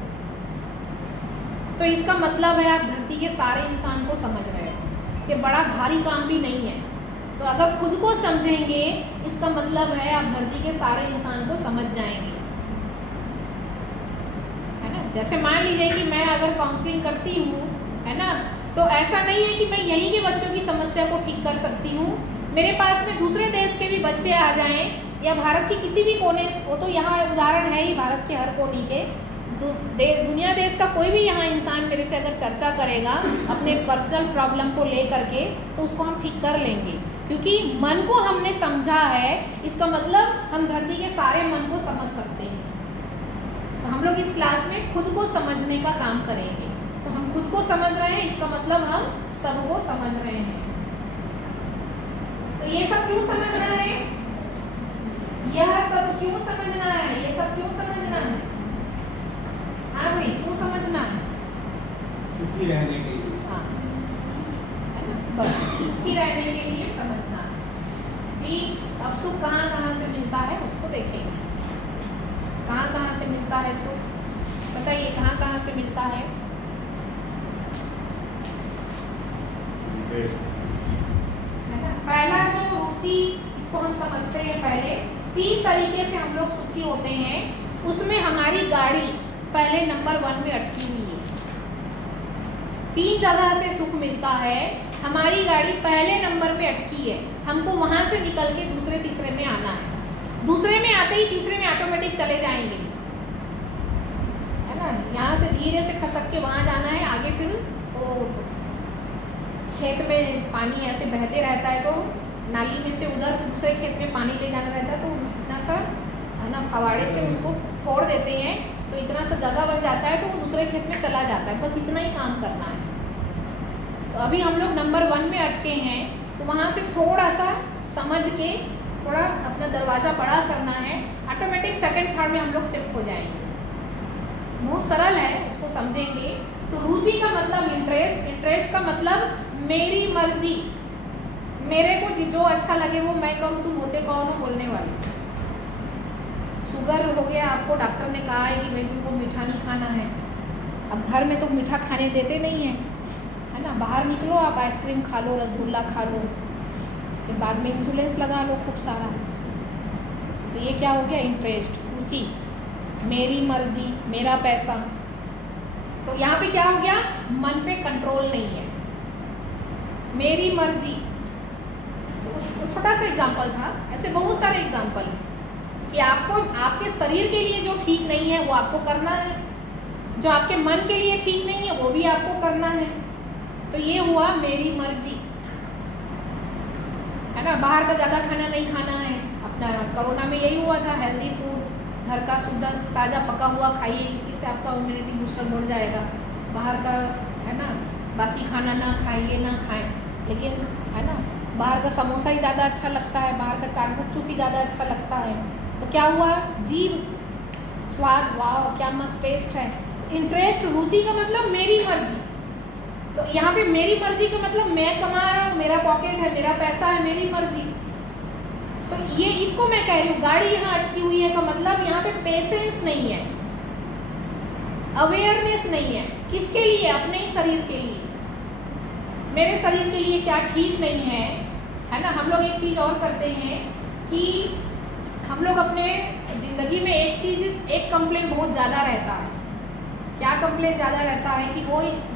तो इसका मतलब है आप धरती के सारे इंसान को समझ रहे हो। ये बड़ा भारी काम भी नहीं है। तो अगर खुद को समझेंगे, इसका मतलब है आप धरती के सारे इंसान को समझ जाएंगे, है ना। जैसे मान लीजिए कि मैं अगर काउंसलिंग करती हूँ, है ना, तो ऐसा नहीं है कि मैं यहीं के बच्चों की समस्या को ठीक कर सकती हूँ। मेरे पास में दूसरे देश के भी बच्चे आ जाएं या भारत के किसी भी कोने, वो तो यहाँ उदाहरण है ही भारत के हर कोने के, दुनिया देश का कोई भी यहाँ इंसान मेरे से अगर चर्चा करेगा अपने पर्सनल प्रॉब्लम को ले करके, तो उसको हम ठीक कर लेंगे, क्योंकि मन को हमने समझा है। इसका मतलब हम धरती के सारे मन को समझ सकते हैं। तो हम लोग इस क्लास में खुद को समझने का काम करेंगे। तो हम खुद को समझ रहे हैं, इसका मतलब हम सबको समझ रहे हैं। तो ये सब क्यों समझना है? यह सब क्यों समझना है? ये सब क्यों समझना है? हाँ भाई, क्यों समझना है? सुखी रहने के लिए। हाँ, है ना? बस सुखी रहने के लिए समझना है कि अब सुख कहाँ कहाँ से मिलता है उसको देखेंगे। कहाँ कहाँ से मिलता है सुख? बताइए कहाँ कहाँ से मिलता है? है ना? पहला जो रुचि, इसको हम समझते हैं पहले। 3 तरीके से हम लोग सुखी होते हैं। उसमें हमारी गाड़ी पहले नंबर 1 में अटकी हुई है। 3 जगह से सुख मिलता है। हमारी गाड़ी पहले नंबर में अटकी है। हमको वहां से निकल के दूसरे तीसरे में आना है। दूसरे में आते ही तीसरे में ऑटोमेटिक चले जाएंगे, है ना? यहाँ से धीरे से खसक के वहां जाना है। आगे फिर वो खेत में पानी ऐसे बहते रहता है, तो नाली में से उधर दूसरे खेत में पानी ले जाना रहता है, तो इतना सा, है ना, फवाड़े से उसको फोड़ देते हैं, तो इतना सा जगह बन जाता है, तो वो दूसरे खेत में चला जाता है। बस इतना ही काम करना है। तो अभी हम लोग नंबर 1 में अटके हैं, तो वहाँ से थोड़ा सा समझ के थोड़ा अपना दरवाज़ा बड़ा करना है। ऑटोमेटिक सेकंड थर्ड में हम लोग शिफ्ट हो जाएंगे। बहुत सरल है, उसको समझेंगे। तो रुचि का मतलब इंटरेस्ट, इंटरेस्ट का मतलब मेरी मर्जी, मेरे को जो अच्छा लगे वो मैं करूँ। तुम होते कौन हो बोलने वाले? शुगर हो गया आपको, डॉक्टर ने कहा है कि भाई तुमको मीठा नहीं खाना है। अब घर में तो मीठा खाने देते नहीं हैं, है ना? बाहर निकलो आप आइसक्रीम खा लो, रसगुल्ला खा लो, फिर बाद में इंसुलेंस लगा लो खूब सारा। तो ये क्या हो गया? इंटरेस्ट, रुचि, मेरी मर्जी, मेरा पैसा। तो यहाँ पे क्या हो गया? मन पे कंट्रोल नहीं है, मेरी मर्जी। तो छोटा सा एग्जाम्पल था, ऐसे बहुत सारे एग्जाम्पल हैं कि आपको आपके शरीर के लिए जो ठीक नहीं है वो आपको करना है, जो आपके मन के लिए ठीक नहीं है वो भी आपको करना है। तो ये हुआ मेरी मर्जी, है ना? बाहर का ज़्यादा खाना नहीं खाना है। अपना कोरोना में यही हुआ था, हेल्दी फूड, घर का शुद्ध ताज़ा पका हुआ खाइए, इसी से आपका इम्यूनिटी बूस्टर बढ़ जाएगा। बाहर का, है ना, बासी खाना ना खाइए, ना खाएं। लेकिन, है ना, बाहर का समोसा ही ज़्यादा अच्छा लगता है, बाहर का चाट गुपचुप ही ज़्यादा अच्छा लगता है। तो क्या हुआ? जीभ स्वाद, वाह क्या मस्त टेस्ट है। इंटरेस्ट, रुचि का मतलब मेरी मर्जी। तो यहाँ पे मेरी मर्जी का मतलब मैं कमा रहा हूँ, मेरा पॉकेट है, मेरा पैसा है, मेरी मर्जी। तो ये इसको मैं कह रही हूँ गाड़ी यहाँ अटकी हुई है का मतलब यहाँ पे पेशेंस नहीं है, अवेयरनेस नहीं है। किसके लिए? अपने ही शरीर के लिए। मेरे शरीर के लिए क्या ठीक नहीं है ना? हम लोग एक चीज़ और करते हैं कि हम लोग अपने ज़िंदगी में एक कंप्लेन बहुत ज़्यादा रहता है। क्या कंप्लेन ज़्यादा रहता है? कि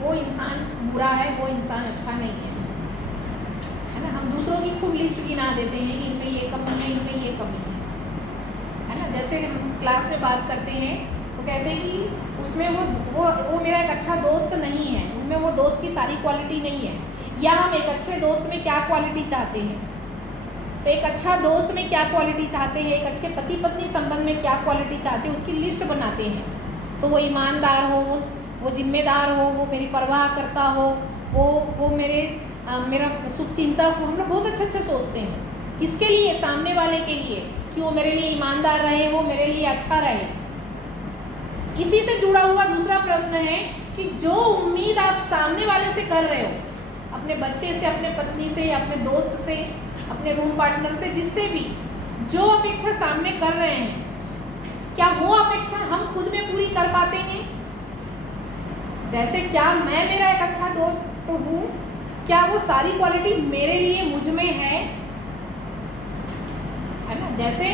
वो इंसान बुरा है, वो इंसान अच्छा नहीं है ना? हम दूसरों की खूब लिस्ट गिना देते हैं कि इनमें ये कमी है, इनमें ये कमी है ना? जैसे हम क्लास में बात करते हैं तो कहते हैं कि उसमें वो मेरा एक अच्छा दोस्त नहीं है, उनमें वो दोस्त की सारी क्वालिटी नहीं है। या हम एक अच्छे दोस्त में क्या क्वालिटी चाहते हैं, तो एक अच्छा दोस्त में क्या क्वालिटी चाहते हैं, एक अच्छे पति पत्नी संबंध में क्या क्वालिटी चाहते हैं, उसकी लिस्ट बनाते हैं। तो वो ईमानदार हो, वो जिम्मेदार हो, वो मेरी परवाह करता हो, वो मेरा शुभ चिंतक हो। हम लोग बहुत अच्छा सोचते हैं। किसके लिए? सामने वाले के लिए, कि वो मेरे लिए ईमानदार रहे, वो मेरे लिए अच्छा रहे। इसी से जुड़ा हुआ दूसरा प्रश्न है कि जो उम्मीद आप सामने वाले से कर रहे हो, अपने बच्चे से, अपने पत्नी से, अपने दोस्त से, अपने रूम पार्टनर से, जिससे भी जो अपेक्षा सामने कर रहे हैं, क्या वो अपेक्षा हम खुद में पूरी कर पाते हैं? जैसे क्या मैं मेरा एक अच्छा दोस्त तो हूँ, क्या वो सारी क्वालिटी मेरे लिए मुझ में है ना? जैसे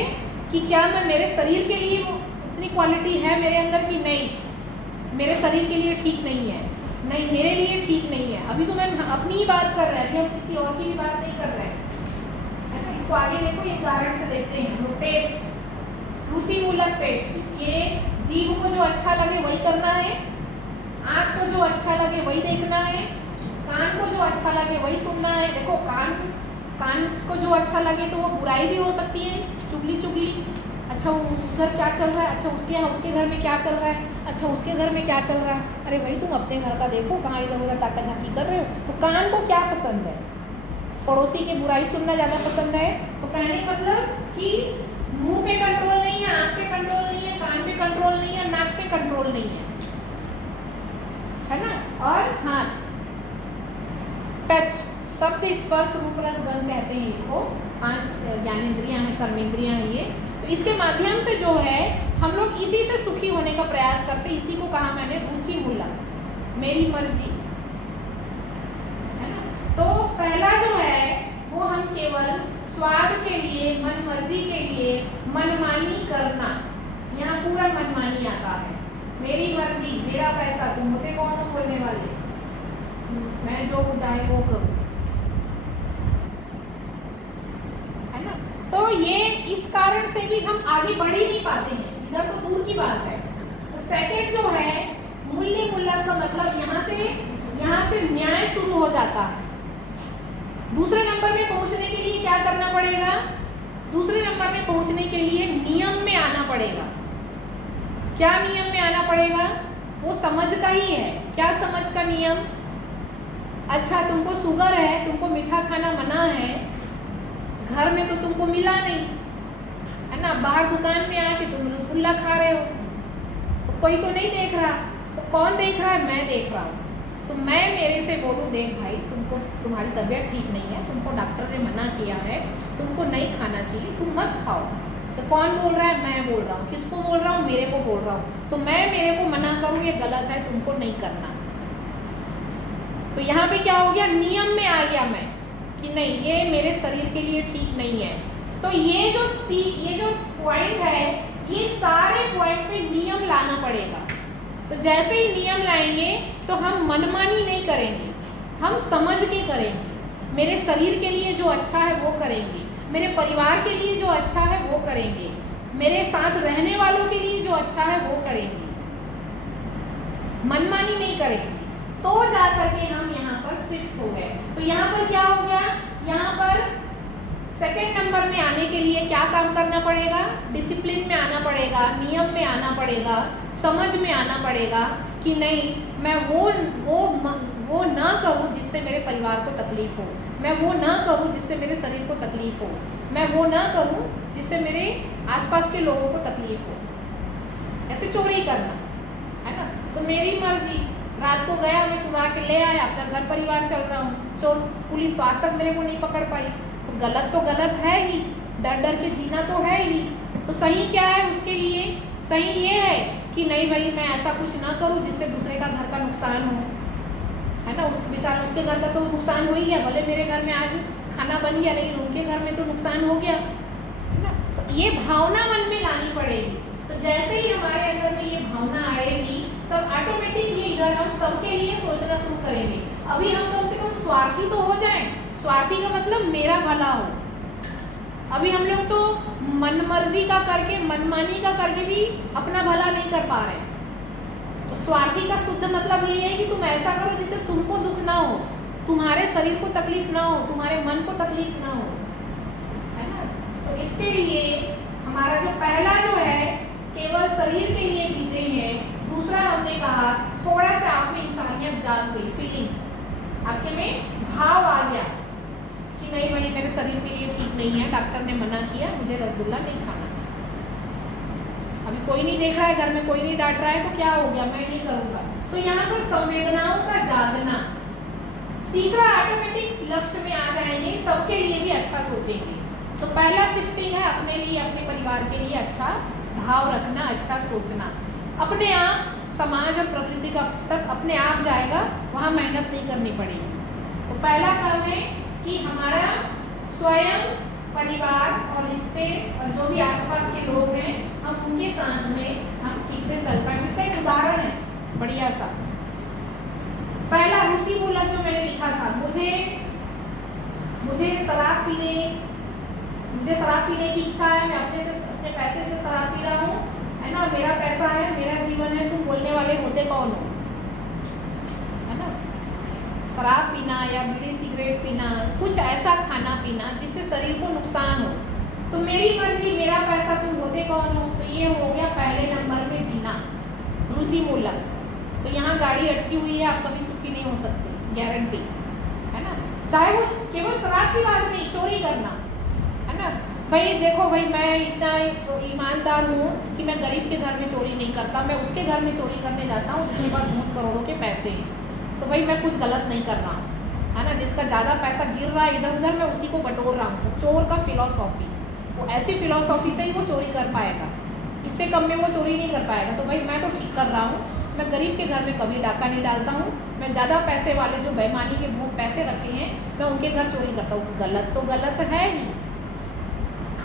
कि क्या मैं मेरे शरीर के लिए वो इतनी क्वालिटी है मेरे अंदर कि नहीं, मेरे शरीर के लिए ठीक नहीं है, नहीं मेरे लिए ठीक नहीं है। अभी तो मैं अपनी ही बात कर रहे हैं, अभी हम किसी और की भी बात नहीं कर रहे हैं, है ना? इसको आगे देखो, ये उदाहरण से देखते हैं। टेस्ट, रुचि मूलक टेस्ट, ये जीभ को जो अच्छा लगे वही करना है, आँख को जो अच्छा लगे वही देखना है, कान को जो अच्छा लगे वही सुनना है। देखो कान को जो अच्छा लगे तो वो बुराई भी हो सकती है, चुगली, अच्छा उधर क्या चल रहा है, अच्छा उसके घर में क्या चल रहा है, अच्छा उसके घर में क्या चल रहा है। अरे भाई तुम अपने घर का देखो, कहाँ इधर उधर ताका झाकी कर रहे हो। तो कान को क्या पसंद है, पड़ोसी की बुराई सुनना ज़्यादा पसंद है। तो कहने का मतलब कि मुंह पे कंट्रोल नहीं है, आँख पे कंट्रोल नहीं है, कान पे कंट्रोल नहीं है, नाक पे कंट्रोल नहीं है ना। और हाथ, टच, शब्द, स्पर्श, रूप, रस, गंध कहते हैं इसको। 5 ज्ञानेंद्रियां हैं, कर्मेंद्रियां हैं ये। तो इसके माध्यम से जो है हम लोग इसी से सुखी होने का प्रयास करते हैं। इसी को कहा मैंने रुचि मूलक, मेरी मर्जी, है ना। तो पहला जो है वो हम केवल स्वाद के लिए, मन मर्जी के लिए मनमानी करना, यहाँ पूरा मनमानी आता है। मेरी मर्जी, मेरा पैसा, तुम होते कौन हो बोलने वाले, मैं जो चाहे वो करूँ, है ना। तो ये इस कारण से भी हम आगे बढ़ ही नहीं पाते हैं, इधर तो दूर की बात है। तो सेकंड जो है मूल्य मूलक का मतलब यहाँ से न्याय शुरू हो जाता है। दूसरे नंबर में पहुंचने के लिए क्या करना पड़ेगा? दूसरे नंबर में पहुंचने के लिए नियम में आना पड़ेगा। क्या नियम में आना पड़ेगा? वो समझ का ही है। क्या समझ का नियम? अच्छा, तुमको शुगर है, तुमको मीठा खाना मना है, घर में तो तुमको मिला नहीं, है ना। बाहर दुकान में आके तुम रसगुल्ला खा रहे हो, तो कोई तो नहीं देख रहा। तो कौन देख रहा है? मैं देख रहा हूँ। तो मैं मेरे से बोलूँ, देख भाई, तुमको तुम्हारी तबीयत ठीक नहीं है, तुमको डॉक्टर ने मना किया है, तुमको नहीं खाना चाहिए, तुम मत खाओ। तो कौन बोल रहा है? मैं बोल रहा हूँ। किसको बोल रहा हूँ? मेरे को बोल रहा हूँ। तो मैं मेरे को मना करूँ, ये गलत है, तुमको नहीं करना। तो यहाँ पे क्या हो गया? नियम में आ गया मैं कि नहीं, ये मेरे शरीर के लिए ठीक नहीं है। तो ये जो पॉइंट है, ये सारे पॉइंट पे नियम लाना पड़ेगा। तो जैसे ही नियम लाएंगे तो हम मनमानी नहीं करेंगे, हम समझ के करेंगे। मेरे शरीर के लिए जो अच्छा है वो करेंगे, मेरे परिवार के लिए जो अच्छा है वो करेंगे, मेरे साथ रहने वालों के लिए जो अच्छा है वो करेंगे, मनमानी नहीं करेंगे। तो जा करके हम यहाँ पर शिफ्ट हो गए। तो यहाँ पर क्या हो गया? यहाँ पर सेकंड नंबर में आने के लिए क्या काम करना पड़ेगा? डिसिप्लिन में आना पड़ेगा, नियम में आना पड़ेगा, समझ में आना पड़ेगा कि नहीं, मैं वो ना करूँ जिससे मेरे परिवार को तकलीफ हो, मैं वो ना करूँ जिससे मेरे शरीर को तकलीफ हो, मैं वो ना करूँ जिससे मेरे आसपास के लोगों को तकलीफ हो। ऐसे चोरी करना, है ना। तो मेरी मर्जी, रात को गया, मैं चुरा के ले आया, अपना घर परिवार चल रहा हूँ, चोर पुलिस आज तक मेरे को नहीं पकड़ पाई। तो गलत है ही, डर डर के जीना तो है ही। तो सही क्या है उसके लिए? सही ये है कि नहीं भाई, मैं ऐसा कुछ ना करूँ जिससे दूसरे का घर का नुकसान हो, है ना। उसके बेचारा, उसके घर का तो नुकसान हो ही गया, भले मेरे घर में आज खाना बन गया, लेकिन उनके घर में तो नुकसान हो गया, है ना। तो ये भावना मन में लानी पड़ेगी। तो जैसे ही हमारे अंदर में ये भावना आएगी, तब ऑटोमेटिकली इधर हम सबके लिए सोचना शुरू करेंगे। अभी हम कम से कम स्वार्थी तो हो जाएं। स्वार्थी का मतलब मेरा भला हो। अभी हम लोग तो मनमर्जी का करके, मनमानी का करके भी अपना भला नहीं कर पा रहे। तो स्वार्थी का शुद्ध मतलब ये है कि तुम ऐसा करो जिससे तुमको दुख ना हो, तुम्हारे शरीर को तकलीफ ना हो, तुम्हारे मन को तकलीफ ना हो, है ना। तो इसके लिए हमारा जो पहला जो है केवल शरीर के लिए जीते हैं। दूसरा हमने कहा थोड़ा सा आप में इंसानियत जाग गई, फीलिंग आपके में भाव आ गया कि नहीं भाई, मेरे शरीर के लिए ठीक नहीं है, डॉक्टर ने मना किया, मुझे रसगुल्ला नहीं खाना। अभी कोई नहीं देख रहा है, घर में कोई नहीं डांट रहा है, तो क्या हो गया, मैं नहीं करूँगा। तो यहाँ पर संवेदनाओं का जागना। तीसरा, ऑटोमेटिक लक्ष्य में आ जाएंगे, सबके लिए भी अच्छा सोचेंगे। तो पहला शिफ्टिंग है अपने लिए, अपने परिवार के लिए अच्छा भाव रखना, अच्छा सोचना। अपने आप समाज और प्रकृति का तक अपने आप जाएगा, वहाँ मेहनत नहीं करनी पड़ेगी। तो पहला काम है कि हमारा स्वयं, परिवार और रिश्ते और जो भी आसपास के लोग हैं, हम उनके साथ में हम ठीक से चल पाएंगे। इसका एक उदाहरण है बढ़िया सा। पहला रुचि मूलक जो मैंने लिखा था, मुझे शराब पीने की इच्छा है, मैं अपने पैसे से शराब पी रहा हूँ, है ना, मेरा पैसा है, मेरा जीवन है, तुम बोलने वाले होते कौन हो, है ना। शराब पीना या बीड़ी सिगरेट पीना, कुछ ऐसा खाना पीना जिससे शरीर को नुकसान हो, तो मेरी मर्जी, मेरा पैसा, तुम होते कौन हो। तो ये हो गया पहले नंबर में जीना, रुचि मूलक। तो यहाँ गाड़ी अटकी हुई है, आप कभी सुखी नहीं हो सकते, गारंटी, है ना। चाहे वो केवल शराब की बात नहीं, चोरी करना, है ना। भाई देखो भाई, मैं इतना ईमानदार हूँ कि मैं गरीब के घर में चोरी नहीं करता, मैं उसके घर में चोरी करने जाता हूँ जिसके पास बहुत करोड़ों के पैसे हैं, तो भाई मैं कुछ गलत नहीं कर रहा हूँ, है ना। जिसका ज़्यादा पैसा गिर रहा है इधर उधर, मैं उसी को बटोर रहा हूँ। तो चोर का फिलॉसॉफी, वो ऐसी फिलॉसॉफी से ही वो चोरी कर पाएगा, इससे कम में वो चोरी नहीं कर पाएगा। तो भाई मैं तो ठीक कर रहा हूँ, मैं गरीब के घर में कभी डाका नहीं डालता हूँ, मैं ज़्यादा पैसे वाले जो बेईमानी के बहुत पैसे रखे हैं मैं उनके घर चोरी करता हूँ। गलत तो गलत है ही,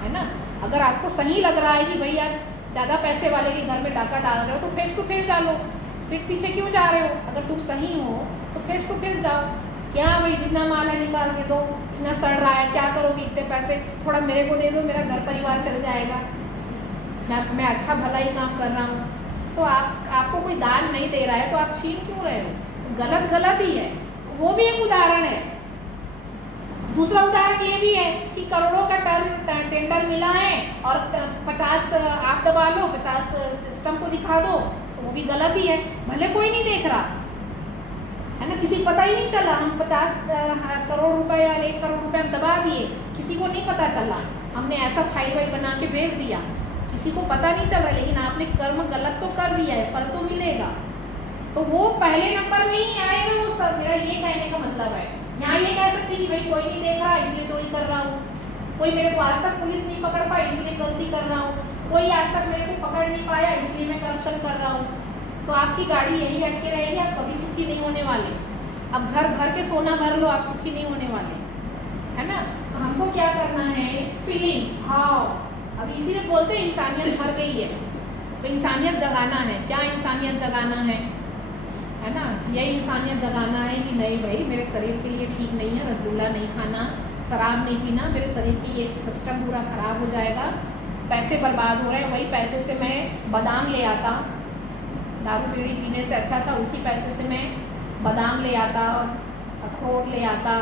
है ना। अगर आपको सही लग रहा है कि भाई आप ज़्यादा पैसे वाले के घर में डाका डाल रहे हो तो फेस टू फेस डालो, पीठ पीछे क्यों जा रहे हो। अगर तुम सही हो तो फेस टू फेस जाओ। क्या भाई जितना माल है निकाल के दो, इतना सड़ रहा है, क्या करोगे इतने पैसे, थोड़ा मेरे को दे दो, मेरा घर परिवार चल जाएगा, मैं अच्छा भला ही काम कर रहा हूँ। तो आपको कोई दान नहीं दे रहा है तो आप छीन क्यों रहे हो। तो गलत गलत ही है। वो भी एक उदाहरण है। दूसरा उदाहरण ये भी है कि करोड़ों का टेंडर मिला है और 50 आप दबा लो, 50 सिस्टम को दिखा दो, तो वो भी गलत ही है। भले कोई नहीं देख रहा है ना, किसी को पता ही नहीं चला, हम 50 करोड़ रुपए या 1 करोड़ रुपए दबा दिए, किसी को नहीं पता चला, हमने ऐसा फाइल वाइल बना के भेज दिया, किसी को पता नहीं चल रहा, लेकिन आपने कर्म गलत तो कर दिया है, फल तो मिलेगा। तो वो पहले नंबर में ही आएगा वो सब। मेरा ये कहने का मतलब है, यहाँ ये कह सकती कि भाई कोई नहीं देख रहा इसलिए चोरी कर रहा हूँ, कोई मेरे को आज तक पुलिस नहीं पकड़ पाई इसलिए गलती कर रहा हूँ, कोई आज तक मेरे को पकड़ नहीं पाया इसलिए मैं करप्शन कर रहा हूँ। तो आपकी गाड़ी यही अटके रहेगी, आप कभी सुखी नहीं होने वाले। अब घर भर के सोना भर लो, आप सुखी नहीं होने वाले, है ना। तो हमको क्या करना है, फीलिंग, हाव। अब इसीलिए बोलते हैं इंसानियत मर गई है, तो इंसानियत जगाना है। क्या इंसानियत जगाना है ना, यही इंसानियत जगाना है कि नहीं भाई मेरे शरीर के लिए ठीक नहीं है रसगुल्ला नहीं खाना, शराब नहीं पीना, मेरे शरीर की ये सिस्टम पूरा ख़राब हो जाएगा, पैसे बर्बाद हो रहे हैं। वही पैसे से मैं बादाम ले आता, दारू बीड़ी पीने से अच्छा था उसी पैसे से मैं बादाम ले आता, अखरोट ले आता,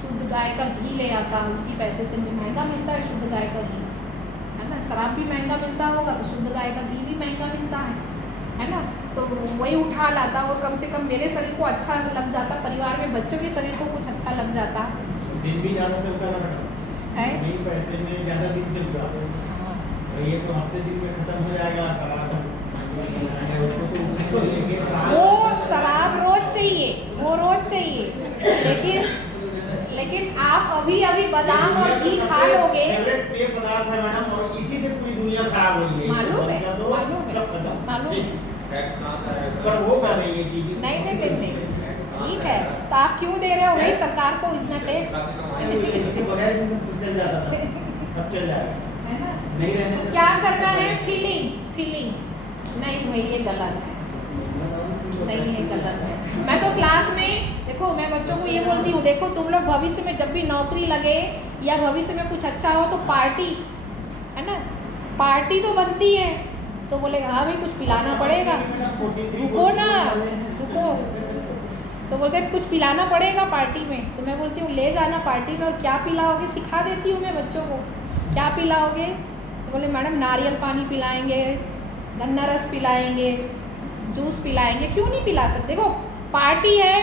शुद्ध गाय का घी ले आता, उसी पैसे से भी महंगा मिलता है शुद्ध गाय का घी, है ना। शराब भी महंगा मिलता होगा तो शुद्ध गाय का घी भी महंगा मिलता है ना। तो वही उठा लाता और कम से कम मेरे शरीर को अच्छा लग जाता, परिवार में बच्चों के शरीर को कुछ अच्छा लग जाता। दिन भी ज़्यादा चलता ना मैडम, है नहीं पैसे में ज़्यादा दिन चलता, तो ये तो हफ्ते दिन में खत्म हो जाएगा। वो शराब रोज चाहिए, वो रोज चाहिए, लेकिन आप अभी अभी बादाम और घी खा लोगे। फेवरेट पेय पदार्थ है मैडम, और इसी से पूरी दुनिया खराब हो रही है। मालूम है। पर होगा नहीं ये चीज। नहीं ठीक है, तो आप क्यों दे रहे हो भाई सरकार को इतना टैक्स। इसके बगैर भी सब चल जाता था, सब चल जाएगा, है ना। नहीं रहने से क्या करना है, फीलिंग। नहीं भाई ये गलत है, नहीं ये गलत है। मैं तो क्लास में देखो, मैं बच्चों को ये बोलती हूँ, देखो तुम लोग भविष्य में जब भी नौकरी लगे या भविष्य में कुछ अच्छा हो तो पार्टी, है ना, पार्टी तो बनती है। तो बोलेगा हाँ भाई कुछ पिलाना पड़ेगा, रुको ना रुको, तो बोलते कुछ पिलाना पड़ेगा पार्टी में। तो मैं बोलती हूँ ले जाना पार्टी में, और क्या पिलाओगे, सिखा देती हूँ मैं बच्चों को, क्या पिलाओगे। तो बोले मैडम नारियल पानी पिलाएंगे, गन्ना रस पिलाएंगे, जूस पिलाएंगे। क्यों नहीं पिला सकते, देखो पार्टी है,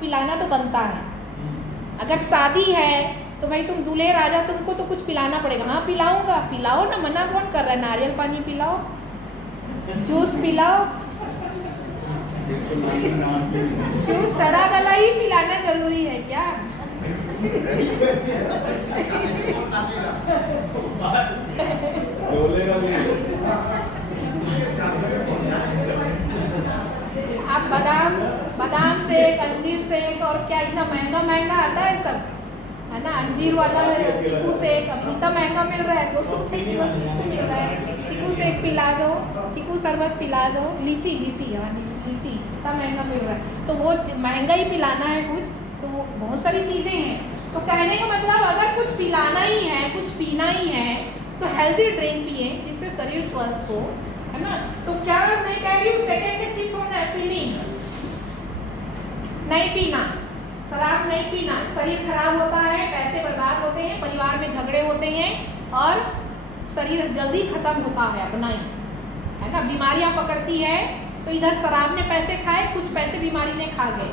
पिलाना तो बनता है। अगर शादी है तो भाई तुम दूल्हे राजा, तुमको तो कुछ पिलाना पड़ेगा। हाँ पिलाऊंगा, पिलाओ ना, मना कौन कर रहा है। नारियल पानी पिलाओ, जूस पिलाओ, क्यों सड़ा गला ही पिलाना जरूरी है क्या। आप बादाम शेक, अंजीर शेक, और क्या इतना महंगा आता है सब, है ना। अंजीर वाला चीकू शेक अभी इतना महंगा मिल रहा है, 200 रुपये किलो चीकू मिल रहा है। चीकू शेक पिला दो, चीकू शरबत पिला दो, लीची इतना महंगा मिल रहा है, तो वो महंगा ही पिलाना है कुछ, तो वो बहुत सारी चीज़ें हैं। तो कहने का मतलब अगर कुछ पिलाना ही है, कुछ पीना ही है, तो हेल्दी ड्रिंक पिए जिससे शरीर स्वस्थ हो, है ना। तो क्या मैं कह रही हूँ, सेकेंड में शिफ्ट होना है, फीलिंग नहीं पीना, शराब नहीं पीना, शरीर खराब होता है, पैसे बर्बाद होते हैं, परिवार में झगड़े होते हैं, और शरीर जल्दी खत्म होता है अपना ही, है ना। बीमारियां पकड़ती है, तो इधर शराब ने पैसे खाए, कुछ पैसे बीमारी ने खा गए,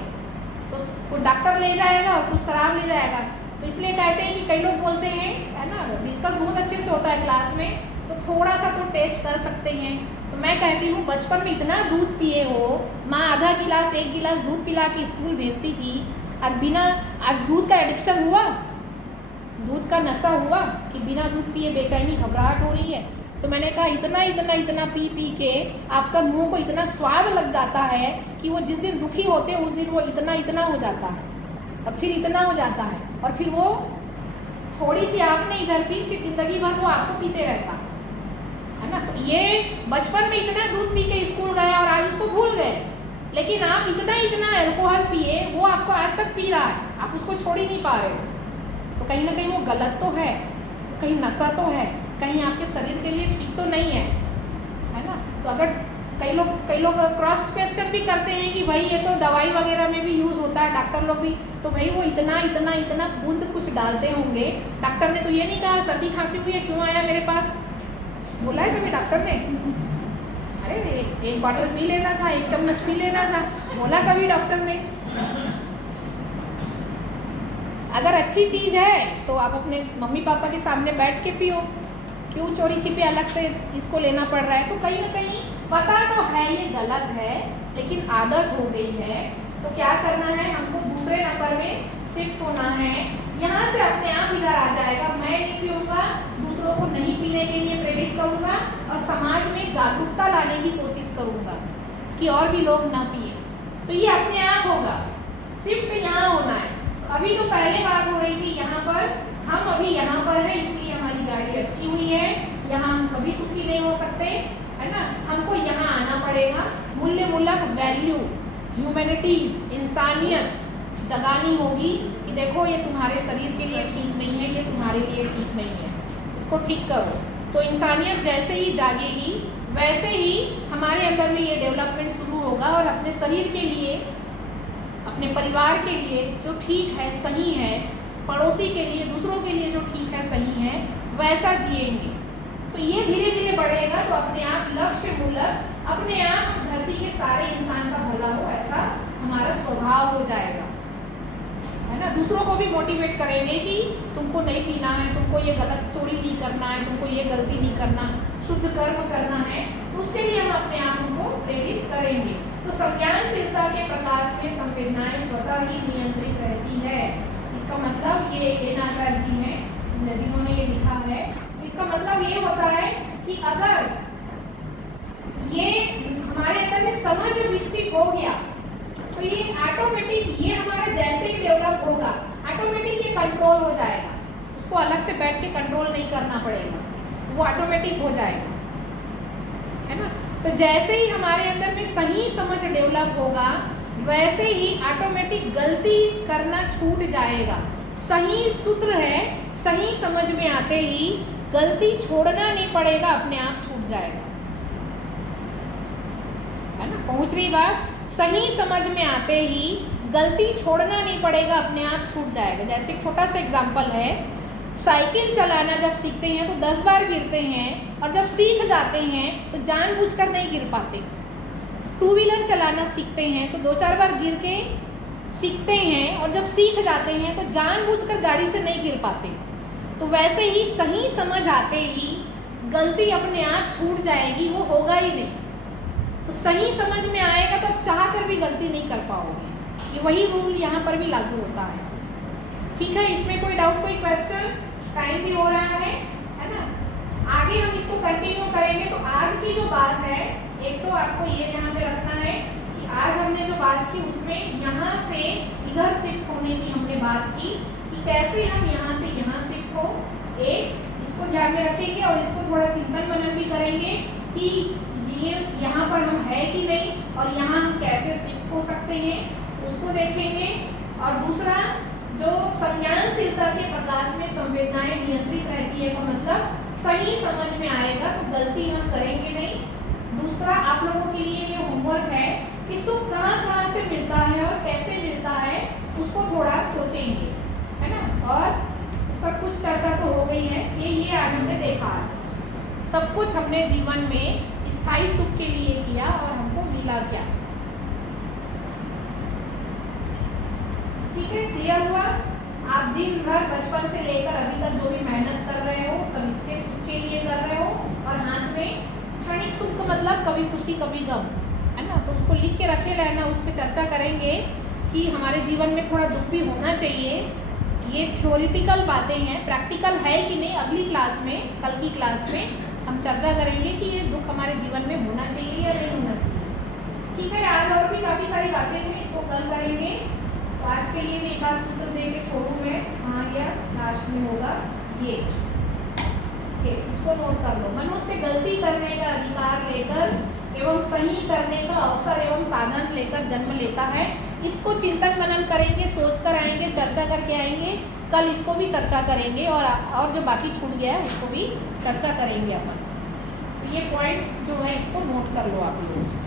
तो कुछ डॉक्टर ले जाएगा और कुछ शराब ले जाएगा। तो इसलिए कहते हैं कि कई लोग बोलते हैं, है ना, डिस्कस बहुत अच्छे से होता है क्लास में, तो थोड़ा सा तो टेस्ट कर सकते हैं। तो मैं कहती हूँ बचपन में इतना दूध पिए हो, माँ आधा गिलास 1 गिलास दूध पिला के स्कूल भेजती थी, और बिना आज दूध का एडिक्शन हुआ, दूध का नशा हुआ कि बिना दूध पिए बेचैनी घबराहट हो रही है। तो मैंने कहा इतना इतना इतना पी पी के आपका मुंह को इतना स्वाद लग जाता है कि वो जिस दिन दुखी होते हैं उस दिन वो इतना इतना हो जाता है, और फिर इतना हो जाता है, और फिर वो थोड़ी सी आपने इधर पी, फिर जिंदगी भर वो आपको पीते रहता है ना। तो ये बचपन में इतना दूध पी के स्कूल गया और आज उसको भूल गए, लेकिन आप इतना इतना अल्कोहल पिए, वो आपको आज तक पी रहा है, आप उसको छोड़ ही नहीं पा रहे हो। तो कहीं ना कहीं वो गलत तो है, कहीं नशा तो है, कहीं आपके शरीर के लिए ठीक तो नहीं है ना। तो अगर कई लोग क्रॉस क्वेश्चन भी करते हैं कि भाई ये तो दवाई वगैरह में भी यूज़ होता है, डॉक्टर लोग भी, तो भाई वो इतना इतना इतना बूंद कुछ डालते होंगे। डॉक्टर ने तो ये नहीं कहा सर्दी खांसी हुई है क्यों आया मेरे पास, बोला है कभी डॉक्टर ने? अरे एक बॉटल पी लेना था, 1 चम्मच पी लेना था, बोला कभी डॉक्टर ने? अगर अच्छी चीज़ है तो आप अपने मम्मी पापा के सामने बैठ के पियो, क्यों चोरी छिपे अलग से इसको लेना पड़ रहा है? तो कहीं ना कहीं पता तो है ये गलत है, लेकिन आदत हो गई है। तो क्या करना है, हमको दूसरे नंबर में शिफ्ट होना है। यहाँ से अपने आप इधर आ जाएगा, मैं नहीं पीऊँगा, दूसरों को नहीं पीने के लिए प्रेरित करूँगा, और समाज में जागरूकता लाने की कोशिश करूँगा कि और भी लोग ना पिए। तो ये अपने आप होगा, शिफ्ट यहाँ होना है। अभी तो पहले बात हो रही थी यहाँ पर, हम अभी यहाँ पर हैं इसलिए हमारी गाड़ी अटकी हुई है, यहाँ हम कभी सुखी नहीं हो सकते, है ना। हमको यहाँ आना पड़ेगा, मूल्यमूलक वैल्यू, ह्यूमैनिटीज, इंसानियत जगानी होगी कि देखो ये तुम्हारे शरीर के लिए ठीक नहीं है, ये तुम्हारे लिए ठीक नहीं है, इसको ठीक करो। तो इंसानियत जैसे ही जागेगी वैसे ही हमारे अंदर में ये डेवलपमेंट शुरू होगा, और अपने शरीर के लिए, अपने परिवार के लिए जो ठीक है, सही है, पड़ोसी के लिए, दूसरों के लिए जो ठीक है, सही है, वैसा जिएंगे। तो ये धीरे धीरे बढ़ेगा, तो अपने आप लक्ष्य मूलक, अपने आप धरती के सारे इंसान का भला हो, ऐसा हमारा स्वभाव हो जाएगा, है ना। दूसरों को भी मोटिवेट करेंगे कि तुमको नहीं पीना है, तुमको ये गलत चोरी नहीं करना है, तुमको ये गलती नहीं करना, शुद्ध कर्म करना है, उसके लिए हम अपने आप को प्रेरित करेंगे। तो संज्ञानशीलता के प्रकाश में संवेदनाएं स्वतः ही नियंत्रित रहती है। इसका मतलब ये नागराज जी हैं जिन्होंने ये लिखा है। इसका मतलब ये होता है कि अगर ये हमारे अंदर में समझ विकसित हो गया तो ये ऑटोमेटिक, ये हमारा जैसे ही डेवलप होगा ऑटोमेटिक ये कंट्रोल हो जाएगा, उसको अलग से बैठ के कंट्रोल नहीं करना पड़ेगा, वो ऑटोमेटिक हो जाएगा, है ना। तो जैसे ही हमारे अंदर में सही समझ डेवलप होगा वैसे ही ऑटोमेटिक गलती करना छूट जाएगा। सही सूत्र है, सही समझ में आते ही गलती छोड़ना नहीं पड़ेगा, अपने आप छूट जाएगा, है ना। पहुंच रही बात? सही समझ में आते ही गलती छोड़ना नहीं पड़ेगा, अपने आप छूट जाएगा। जैसे एक छोटा सा एग्जाम्पल है, साइकिल चलाना जब सीखते हैं तो 10 बार गिरते हैं, और जब सीख जाते हैं तो जानबूझकर नहीं गिर पाते। 2 व्हीलर चलाना सीखते हैं तो 2-4 बार गिर के सीखते हैं, और जब सीख जाते हैं तो जानबूझकर गाड़ी से नहीं गिर पाते। तो वैसे ही सही समझ आते ही गलती अपने आप छूट जाएगी, वो होगा ही नहीं। तो सही समझ में आएगा तो अब चाह कर भी गलती नहीं कर पाओगे। ये वही रूल यहाँ पर भी लागू होता है, ठीक है। इसमें कोई डाउट, कोई क्वेश्चन? टाइम भी हो रहा है ना। आगे हम इसको कंटिन्यू करेंगे। तो आज की जो बात है, एक तो आपको ये ध्यान में रखना है कि आज हमने जो बात की उसमें यहाँ से इधर शिफ्ट होने की हमने बात की कि कैसे हम यहाँ से यहाँ शिफ्ट हो। एक इसको ध्यान में रखेंगे और इसको थोड़ा चिंतन मनन भी करेंगे कि ये यहाँ पर हम है कि नहीं, और यहाँ हम कैसे शिफ्ट हो सकते हैं, उसको देखेंगे। और दूसरा, जो संज्ञानशीलता के प्रकाश में संवेदनाएं नियंत्रित रहती है, का मतलब सही समझ में आएगा तो गलती हम करेंगे नहीं। दूसरा, आप लोगों के लिए ये होमवर्क है कि सुख कहाँ से मिलता है और कैसे मिलता है, उसको थोड़ा सोचेंगे, है ना। और इसका कुछ चर्चा तो हो गई है, ये आज हमने देखा। आज सब कुछ हमने जीवन में स्थायी सुख के लिए किया और हमको मिला क्या। क्लियर हुआ? आप दिन भर बचपन से लेकर अभी तक जो भी मेहनत कर रहे हो सब इसके सुख के लिए कर रहे हो, और हाथ में क्षणिक सुख का मतलब कभी खुशी कभी गम, है ना? तो उसको लिख के रखे रहना, उस पर चर्चा करेंगे कि हमारे जीवन में थोड़ा दुख भी होना चाहिए। ये थ्योरिटिकल बातें हैं, प्रैक्टिकल है कि नहीं अगली क्लास में, कल की क्लास में हम चर्चा करेंगे कि ये दुख हमारे जीवन में होना चाहिए या नहीं होना चाहिए। ठीक है, आज और भी काफ़ी सारी बातें हैं, इसको कल करेंगे। तो आज के लिए मैं एक आध सूत्र दे के छोड़ूँ मैं, कहाँ गया, लास्ट में होगा ये, इसको नोट कर लो। मनुष्य से गलती करने का अधिकार लेकर एवं सही करने का अवसर एवं साधन लेकर जन्म लेता है। इसको चिंतन मनन करेंगे, सोच कर आएंगे, चर्चा करके आएंगे, कल इसको भी चर्चा करेंगे, और जो बाकी छूट गया है उसको भी चर्चा करेंगे अपन। तो ये पॉइंट जो है इसको नोट कर लो आप लोग।